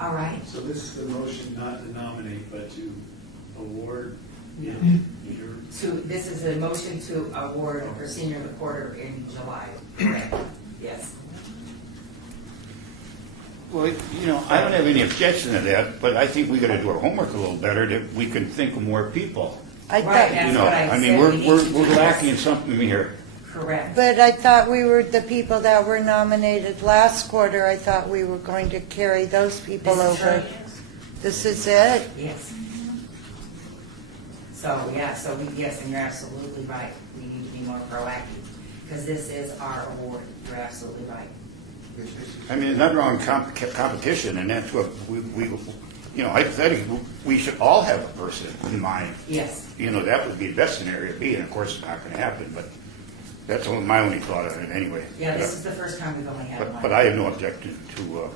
All right, So this is the motion not to nominate, but to award. this is a motion to award her senior reporter in July, correct? Yes. Well, I don't have any objection to that, but I think we gotta do our homework a little better, that we can think of more people. I Right, thought, that's what I said, We're we need to do this. lacking something here. Correct. but I thought we were, the people that were nominated last quarter, I thought we were going to carry those people This is over. her. This is it? Yes. So, yes, and you're absolutely right. We need to be more proactive, because this is our award. You're absolutely right. There's nothing wrong with competition, and that's what hypothetically, we should all have a person in mind. Yes. That would be the best scenario to be, and of course, it's not gonna happen, but that's my only thought on it anyway. Yeah, this is the first time we've only had one. But I have no objection to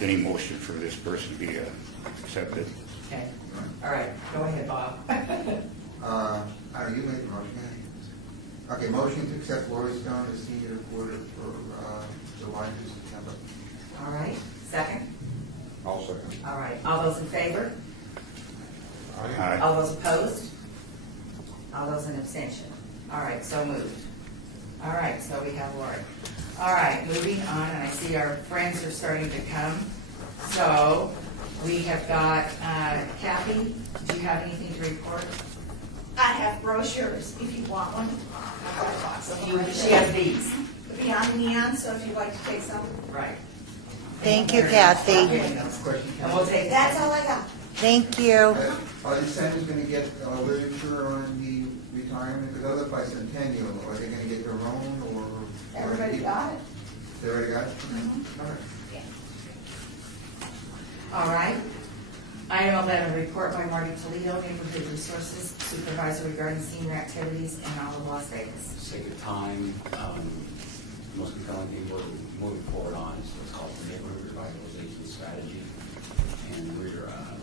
any motion for this person to be accepted. Okay. All right, go ahead, Bob. You made the motion. Okay, motion to accept Lori Stone as senior reporter for July to September. All right, second? I'll second. All right, all those in favor? Aye. All those opposed? All those in abstention? All right, so moved. All right, so we have Lori. All right, moving on, and I see our friends are starting to come. So we have got Kathy, do you have anything to report? I have brochures, if you want one. I've got lots of them. She has these. Beyond Neon, so if you'd like to take some. Right. Thank you, Kathy. Question. And we'll take That's all I got. Thank you. Are the centers going to get literature on the retirement, because other bicentennial, are they going to get their own, or? Everybody got it? They already got it? All right. All right. Item 11, report by Marty Toledo, Neighborhood Resources Supervisor regarding senior activities in all of Las Vegas. Sake of time, most compelling thing we're moving forward on is what's called the Neighborhood Revitalization Strategy. And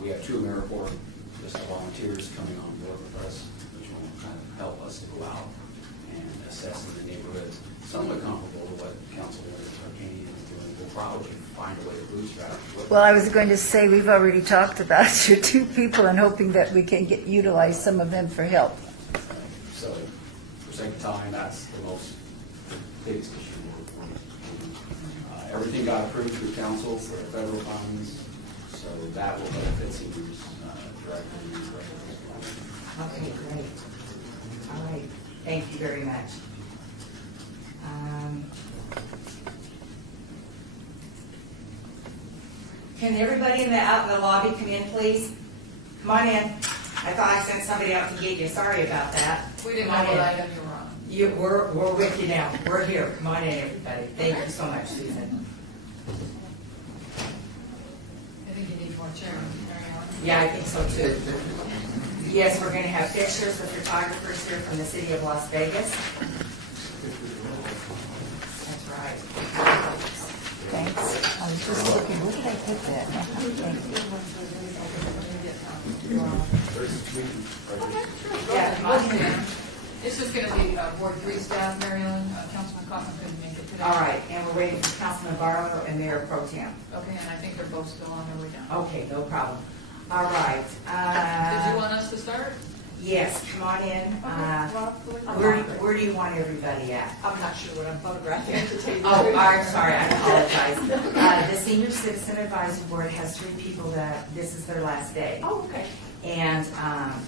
we have two AmeriCorps just volunteers coming on board with us, which will kind of help us to go out and assess in the neighborhoods, somewhat comparable to what Councilwoman Tarkanian is doing. We'll probably find a way to bootstrap. Well, I was going to say, we've already talked about your two people and hoping that we can utilize some of them for help. So, for sake of time, that's the biggest issue. Everything got approved through council for federal funds, so that will benefit seniors directly. Okay, great. All right, thank you very much. Can everybody out in the lobby come in, please? Come on in. I thought I sent somebody out to get you. Sorry about that. We didn't know Come on what in. item you were on. We're with you now. We're here. Come on in, everybody. Thank you so much, Susan. I think you need more chairman. Yeah, I think so too. Yes, we're going to have pictures with photographers here from the city of Las Vegas. That's right. Thanks. I was just looking, where did I put that? Thank you. Yeah, come on in. It's just gonna be Ward 3 staff, Mary Ellen, Councilman Kaufman couldn't make it today. All right, and we're waiting for Councilman Barlow and Mayor Pro Tem. Okay, and I think they're both still on their way down. Okay, no problem. All right. Did you want us to start? Yes, come on in. Where do you want everybody at? I'm not sure what I'm photographing today. Oh, I'm sorry, I apologize. The Senior Citizen Advisory Board has 3 people that this is their last day. Oh, okay. And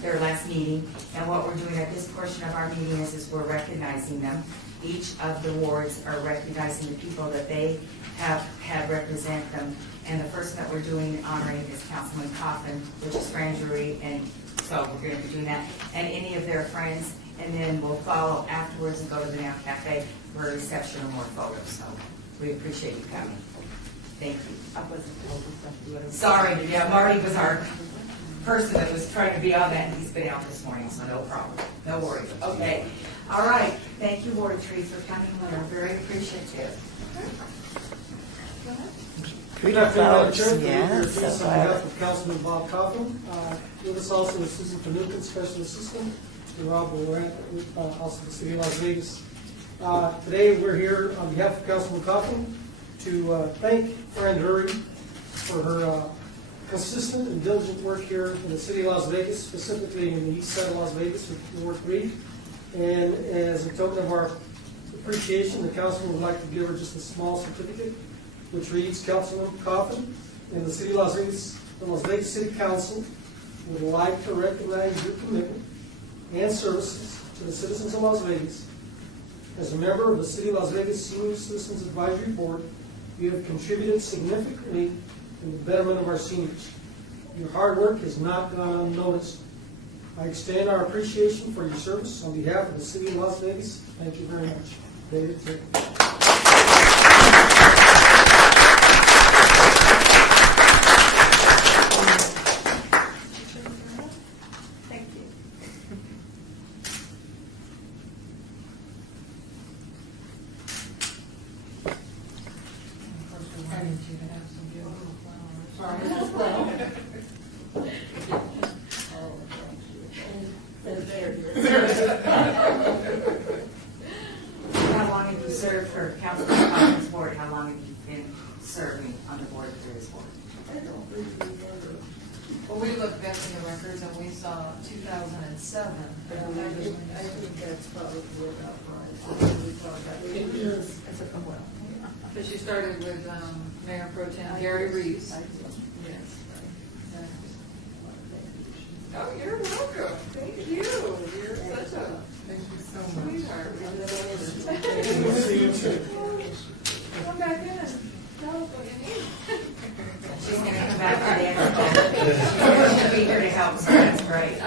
their last meeting. And what we're doing at this portion of our meeting is we're recognizing them. Each of the wards are recognizing the people that they have had represent them. And the person that we're doing honoring is Councilman Coffin, which is Fran Drury, and so we're going to be doing that. And any of their friends, and then we'll follow afterwards and go to the Now Cafe for a reception and more photos. So we appreciate you coming. Thank you. I wasn't told something. Sorry, yeah, Marty was our person that was trying to be on that, and he's been out this morning, so no problem. No worries. Okay. All right. Thank you, Ward 3, for coming. We're very appreciative. Pretty Good afternoon, Madam close, Chair. yeah. We're here So, on behalf of Councilman Bob Coughlin. With us also is Susan Panukin, Special Assistant, and Rob Laurent, also the City of Las Vegas. Today, we're here on behalf of Councilman Coughlin to thank Fran Drury for her consistent and diligent work here in the City of Las Vegas, specifically in the east side of Las Vegas with Ward 3. And as a token of our appreciation, the councilman would like to give her just a small certificate, which reads, Councilman Coffin and the City of Las Vegas, the Las Vegas City Council would like to recognize your commitment and services to the citizens of Las Vegas. As a member of the City of Las Vegas Senior Citizens Advisory Board, you have contributed significantly in the betterment of our seniors. Your hard work has not gone unnoticed. I extend our appreciation for your service on behalf of the City of Las Vegas. Thank you very much. David Tick. Thank you. How long have you served for Councilman Coffin's board? How long have you been serving on the board through his board? I don't really remember. Well, we looked back in the records and we saw 2007. I think that's probably about right. We talked about 8 years. I took a while. But she started with Mayor Pro Tem Gary Reeves. Yes. Oh, you're welcome. Thank you. You're such a sweetheart. Come back in and tell us what you need. She's going to come back to the end. She's going to be here to help, so that's great.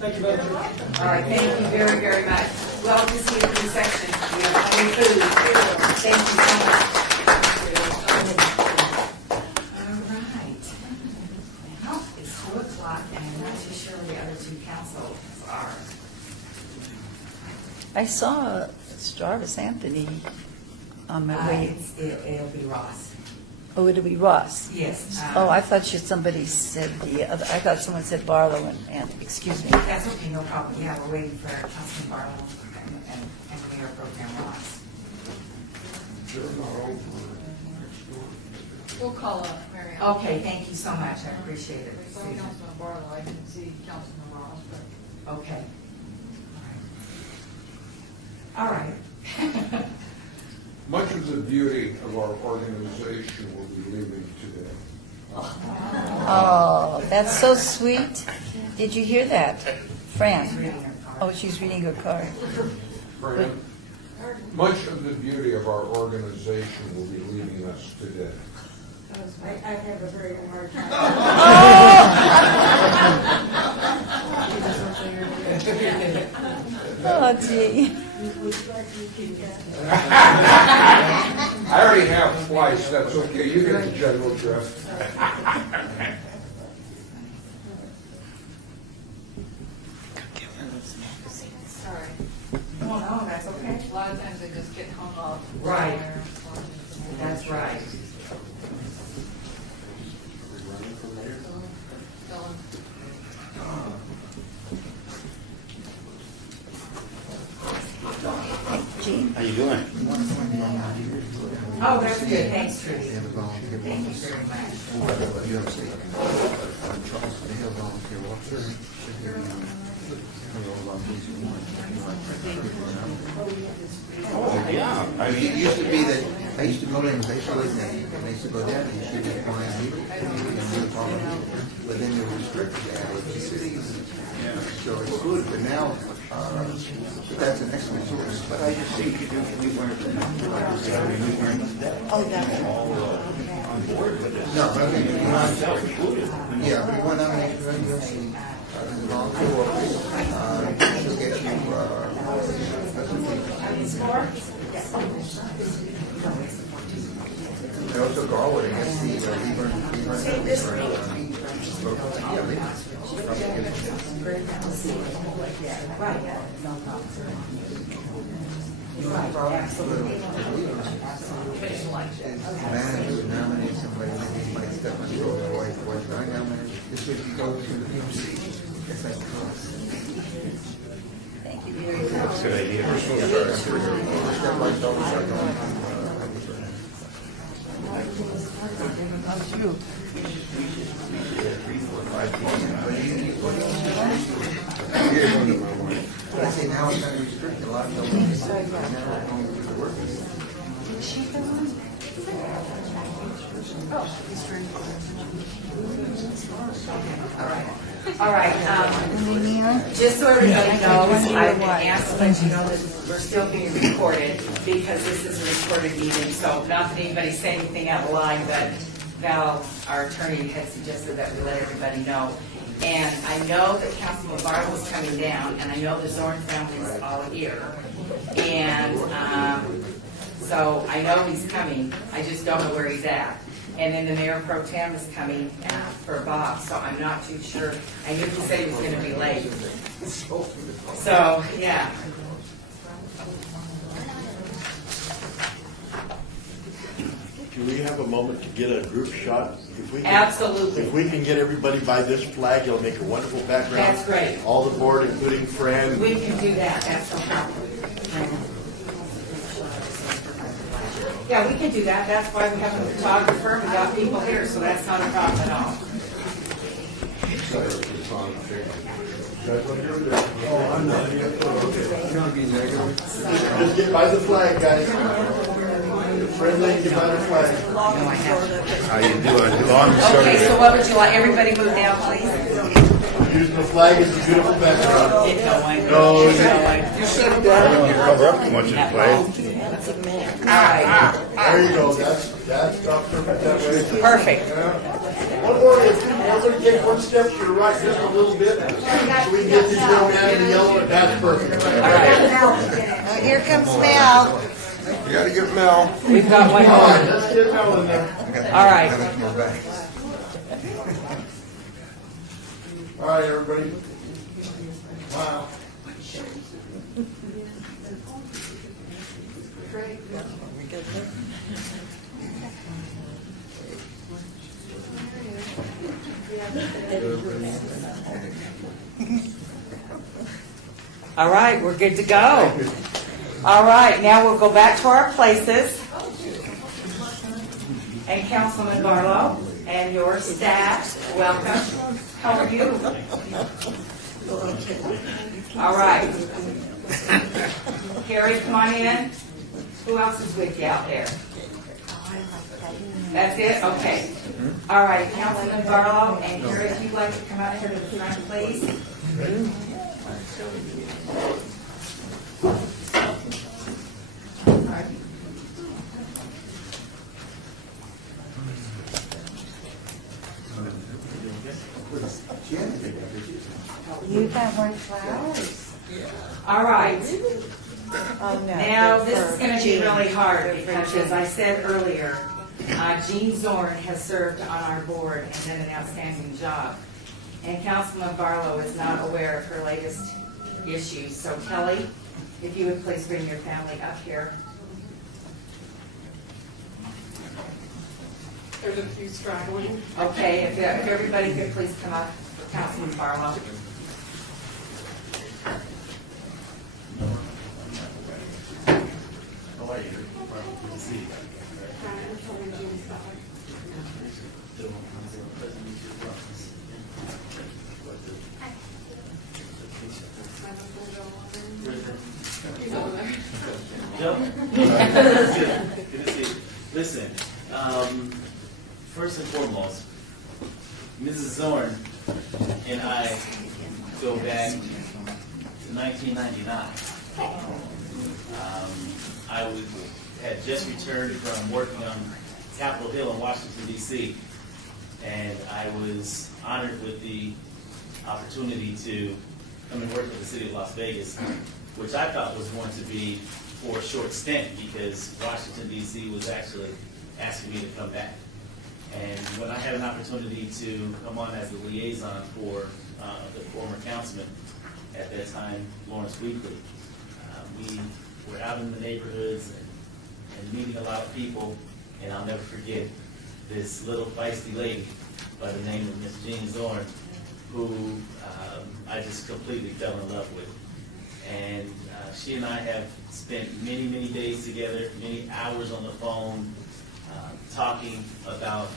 Thank you, Madam Chair. All right, thank you very, very much. Well, to see the three sections, we have free food. Thank you so much. All right. Well, it's 2 o'clock, and I'm not too sure where the other 2 councils are. I saw Jarvis Anthony on my way. It'll be Ross. Oh, it'll be Ross. Yes. Oh, I thought somebody said the other, I thought someone said Barlow and Anthony, excuse me. That's okay, no problem. Yeah, we're waiting for Councilman Barlow and Mayor Pro Tem Ross. We'll call up Mary Ellen. Okay, thank you so much. I appreciate it. We saw Councilman Barlow. I didn't see Councilman Ross, but. Okay. All right. Much of the beauty of our organization will be leaving today. Oh, that's so sweet. Did you hear that? Fran? Oh, she's reading her card. Fran, much of the beauty of our organization will be leaving us today. I have a very hard time. Oh, gee. I already have twice, that's okay, you get the general drift. Sorry. No, that's okay. A lot of times they just get hung up. Right. That's right. How you doing? Oh, that's good, thanks, Trudy. They have a volunteer Thank you walk. very much. You have a state, Charles, they have volunteer walks. Should be, Oh, yeah. I It mean, used to be that, I used to go there and I used to live there, and I used to go down and you should be flying people, but then they restricted that, so it's good, but now, but that's an excellent source. but I just think you weren't, Oh, that's on board with this. No, but I think, Myself included. yeah, we want to make sure you see, the volunteer workers, she'll get you, I also go over and get the, manager would nominate somebody, and then he might step on the road, or I nominate, this way you go to the PMC. It's like, Thank you. That's a good idea. step by step, start going. But I say now it's kind of restricted, a lot of them, now it's only to the workers. All right, just so everybody knows, I've been asked to let you know that we're still being recorded because this is a recorded meeting, so not that anybody say anything out of line, but Val, our attorney, had suggested that we let everybody know. And I know that Councilman Barlow's coming down, and I know the Zorn family is all here. And so I know he's coming, I just don't know where he's at. And then the Mayor Pro Tem is coming for Bob, so I'm not too sure. I knew he said he was gonna be late. So, yeah. Do we have a moment to get a group shot? If we can- Absolutely. If we can get everybody by this flag, it'll make a wonderful background. That's great. All the board, including Fran. We can do that, that's no problem. Yeah, we can do that, that's why we have a photographer, we got people here, so that's not a problem at all. Just get by the flag, guys. Friendly, get by the flag. How you doing? Long and short of Okay, it. so what would you like, everybody move down, please? Using the flag as a beautiful background. Get going. No, Get going. Don't cover up too much of the play. All right, There you go, that's perfect that way. perfect. One more, if everybody take one step to the right just a little bit, so we can get this young man in the yellow, that's perfect. Oh, here comes Mel. You gotta get Mel. We've got one All right, more. let's get Mel in there. All right. All right, everybody. Wow. All right, we're good to go. All right, now we'll go back to our places. And Councilman Barlow and your staff, welcome. How are you? All right. Carrie, come on in. Who else is with you out there? That's it? Okay. All right, Councilman Barlow and Carrie, if you'd like to come out here to the front, please. You got more flowers. All right. Oh, no. Now, they're this is for going to be Jean. really hard They're for because, Jean. as I said earlier, Jean Zorn has served on our board and done an outstanding job. And Councilman Barlow is not aware of her latest issues. So Kelly, if you would please bring your family up here. There's a few straggling. Okay, if everybody could please come up for Councilman Barlow. city. I'm Kelly James Butler. He's over there. Joe? Good to see you. Listen, first and foremost, Mrs. Zorn and I go back to 1999. Had just returned from working on Capitol Hill in Washington, D.C., and I was honored with the opportunity to come and work for the city of Las Vegas, which I thought was going to be for a short stint because Washington, D.C. was actually asking me to come back. And when I had an opportunity to come on as the liaison for the former councilman at that time, Lawrence Weekly, we were out in the neighborhoods and meeting a lot of people, and I'll never forget this little feisty lady by the name of Miss Jean Zorn, who I just completely fell in love with. And she and I have spent many, many days together, many hours on the phone, talking about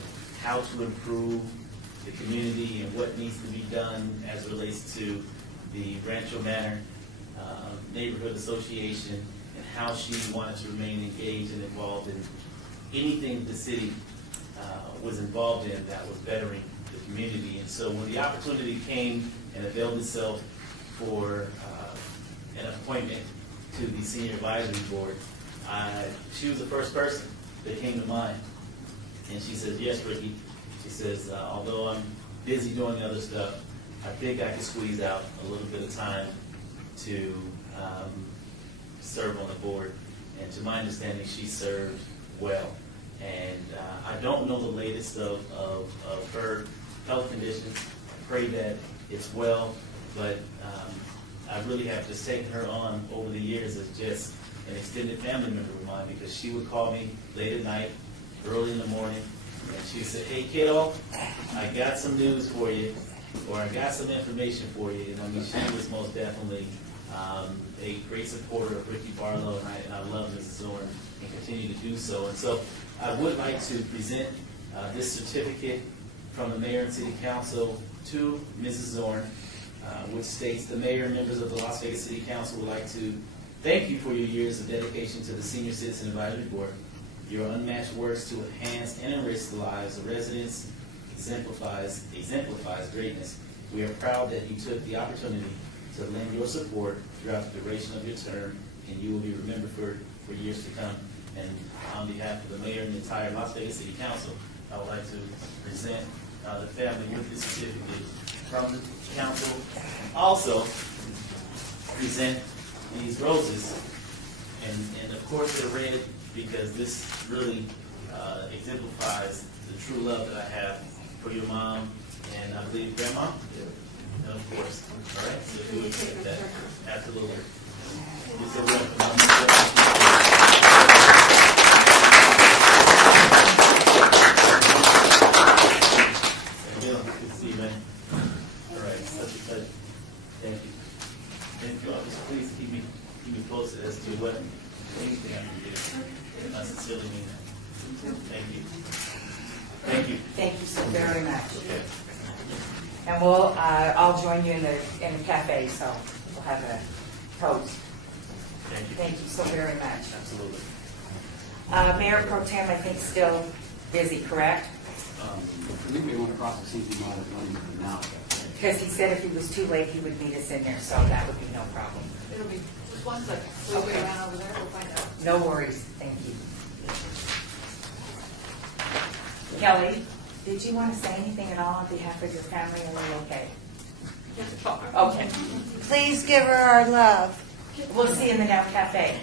how to improve the community and what needs to be done as it relates to the Rancho Manor Neighborhood Association, and how she wanted to remain engaged and involved in anything the city was involved in that was bettering the community. And so when the opportunity came and availed itself for an appointment to the Senior Advisory Board, she was the first person that came to mind. And she says, yes, Ricky. She says, although I'm busy doing other stuff, I think I can squeeze out a little bit of time to serve on the board. And to my understanding, she served well. And I don't know the latest of her health conditions. I pray that it's well, but I really have just taken her on over the years as just an extended family member of mine, because she would call me late at night, early in the morning, and she said, hey kiddo, I got some news for you, or I got some information for you. And I mean, she was most definitely a great supporter of Ricky Barlow, and I love Mrs. Zorn and continue to do so. And so I would like to present this certificate from the Mayor and City Council to Mrs. Zorn, which states, the Mayor and members of the Las Vegas City Council would like to thank you for your years of dedication to the Senior Citizen Advisory Board. Your unmatched works to enhance and enrich the lives of residents exemplifies greatness. We are proud that you took the opportunity to lend your support throughout the duration of your term, and you will be remembered for years to come. And on behalf of the Mayor and the entire Las Vegas City Council, I would like to present the family with this certificate from the council. Also present these roses, and of course they're red because this really exemplifies the true love that I have for your mom and I believe grandma. And of course, all right. So if you would accept that, absolutely. You're so welcome. Good to see you, man. All right, such a pleasure. Thank you. Thank you all. Just please keep me posted as to what anything I can do. I sincerely mean that. Thank you. Thank you. Thank you so very much. Okay. And I'll join you in the cafe, so we'll have a toast. Thank you. Thank you so very much. Absolutely. Mayor Pro Tem, I think, still busy, correct? I think we want to cross the CP model running now. Because he said if he was too late, he would meet us in there, so that would be no problem. It'll be just 1 second. We'll wait around over there, we'll find out. No worries. Thank you. Kelly, did you want to say anything at all on behalf of your family, or are you okay? Okay. Please give her our love. We'll see you in the Now Cafe.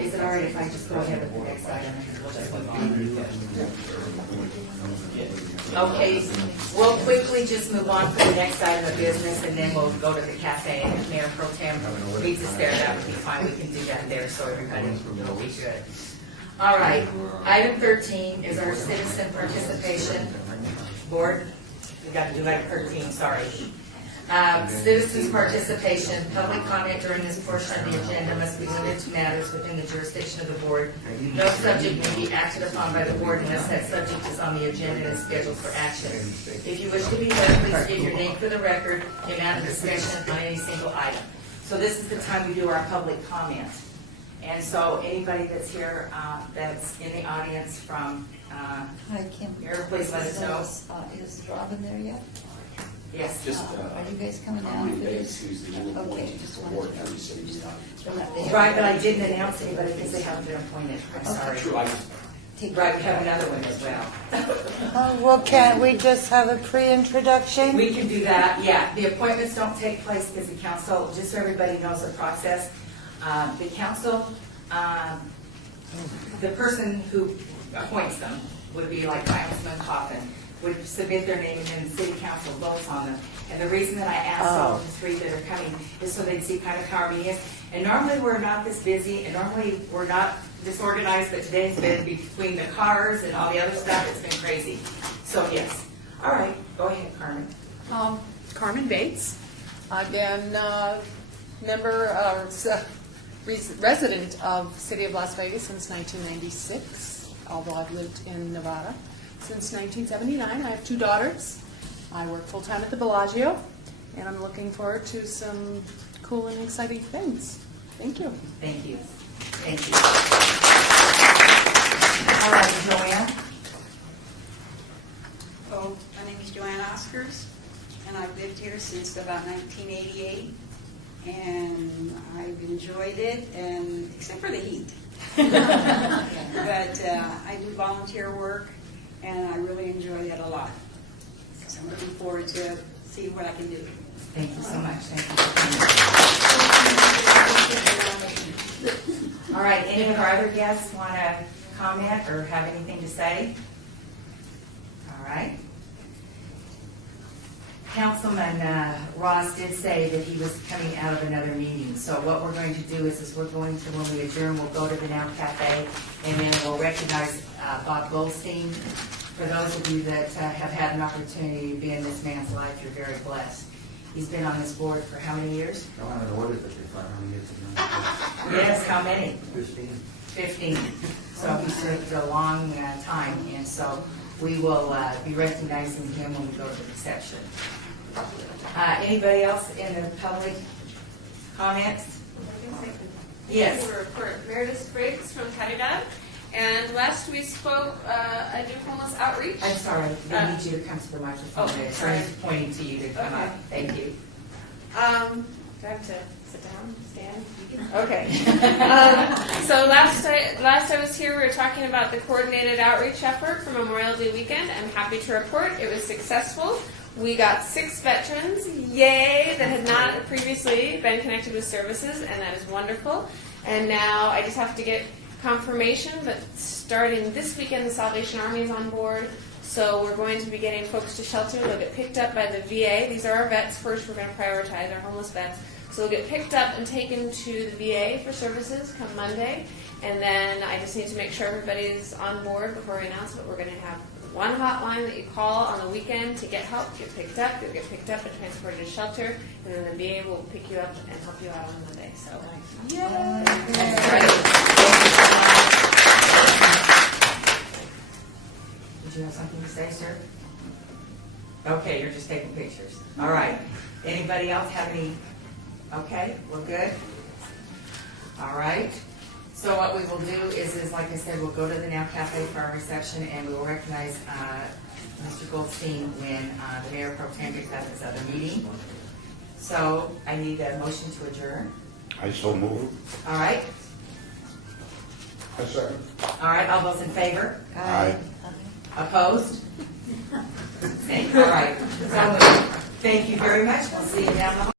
Is it all right if I just go ahead with the next item? We'll just move on? Okay, we'll quickly just move on to the next item of business, and then we'll go to the cafe, and if Mayor Pro Tem needs to stare, that would be fine, we can do that there, so everybody will be good. All right, item 13 is our citizen participation board. We got to do item 13, sorry. Citizens participation, public comment during this portion of the agenda must be limited to matters within the jurisdiction of the board. No subject may be acted upon by the board unless that subject is on the agenda and is scheduled for action. If you wish to be heard, please give your name for the record, the amount of discussion on any single item. So this is the time we do our public comment. And so anybody that's here, that's in the audience from Hi, Kim. here, please let us know. Is Robin there yet? Yes. Just, Are you guys coming down for this? Okay, just wanted to. Right, but I didn't announce anybody because they haven't been appointed. I'm sorry. True, I just, Right, we have another one as well. Well, can't we just have a pre-introduction? We can do that, yeah. The appointments don't take place because the council, just so everybody knows the process, the council, the person who appoints them would be like Councilman Coffin, would submit their name and then the city council votes on them. And the reason that I asked all of the three that are coming is so they'd see kind of how our meeting is. And normally we're not this busy, and normally we're not disorganized, but today's been between the cars and all the other stuff, it's been crazy. So yes. All right, go ahead, Carmen. Carmen Bates. I've been resident of City of Las Vegas since 1996, although I've lived in Nevada since 1979. I have 2 daughters. I work full-time at the Bellagio, and I'm looking forward to some cool and exciting things. Thank you. Thank you. Thank you. All right, Joanne. Oh, my name is Joanne Oscars, and I've lived here since about 1988, and I've enjoyed it, and except for the heat. But I do volunteer work, and I really enjoy it a lot. So I'm looking forward to see what I can do. Thank you so much. Thank you. All right, any of our other guests want to comment or have anything to say? All right. Councilman Ross did say that he was coming out of another meeting. So what we're going to do is we're going to, when we adjourn, we'll go to the Now Cafe, and then we'll recognize Bob Goldstein. For those of you that have had an opportunity to be in this man's life, you're very blessed. He's been on this board for how many years? I want to order this for how many years ago? Yes, how many? 15. 15. So he served a long time, and so we will be recognizing him when we go to the reception. Anybody else in the public comments? Yes. Meredith Briggs from Caridad. And last we spoke, I do homeless outreach. I'm sorry, they need you to come to the microphone. Okay, The sorry. attorney's pointing to you to come Okay. up. Thank you. Do I have to sit down, stand? Okay. So last I was here, we were talking about the coordinated outreach effort for Memorial Day weekend. I'm happy to report it was successful. We got 6 veterans, yay, that had not previously been connected with services, and that is wonderful. And now I just have to get confirmation, but starting this weekend, the Salvation Army is on board. So we're going to be getting folks to shelter. They'll get picked up by the VA. These are our vets first. We're going to prioritize our homeless vets. So they'll get picked up and taken to the VA for services come Monday. And then I just need to make sure everybody's on board before we announce it. We're going to have one hotline that you call on the weekend to get help, get picked up. You'll get picked up and transported to shelter. And then the VA will pick you up and help you out on Monday. So, yay! That's great. Did you have something to say, sir? Okay, you're just taking pictures. All right. Anybody else have any? Okay, we're good. All right. So what we will do is like I said, we'll go to the Now Cafe for our reception, and we will recognize Mr. Goldstein when the Mayor Pro Tem gets out of his other meeting. So I need a motion to adjourn. I so move. All right. I second. All right. All those in favor? Aye. Opposed? All right. So, thank you very much. We'll see you down the hall.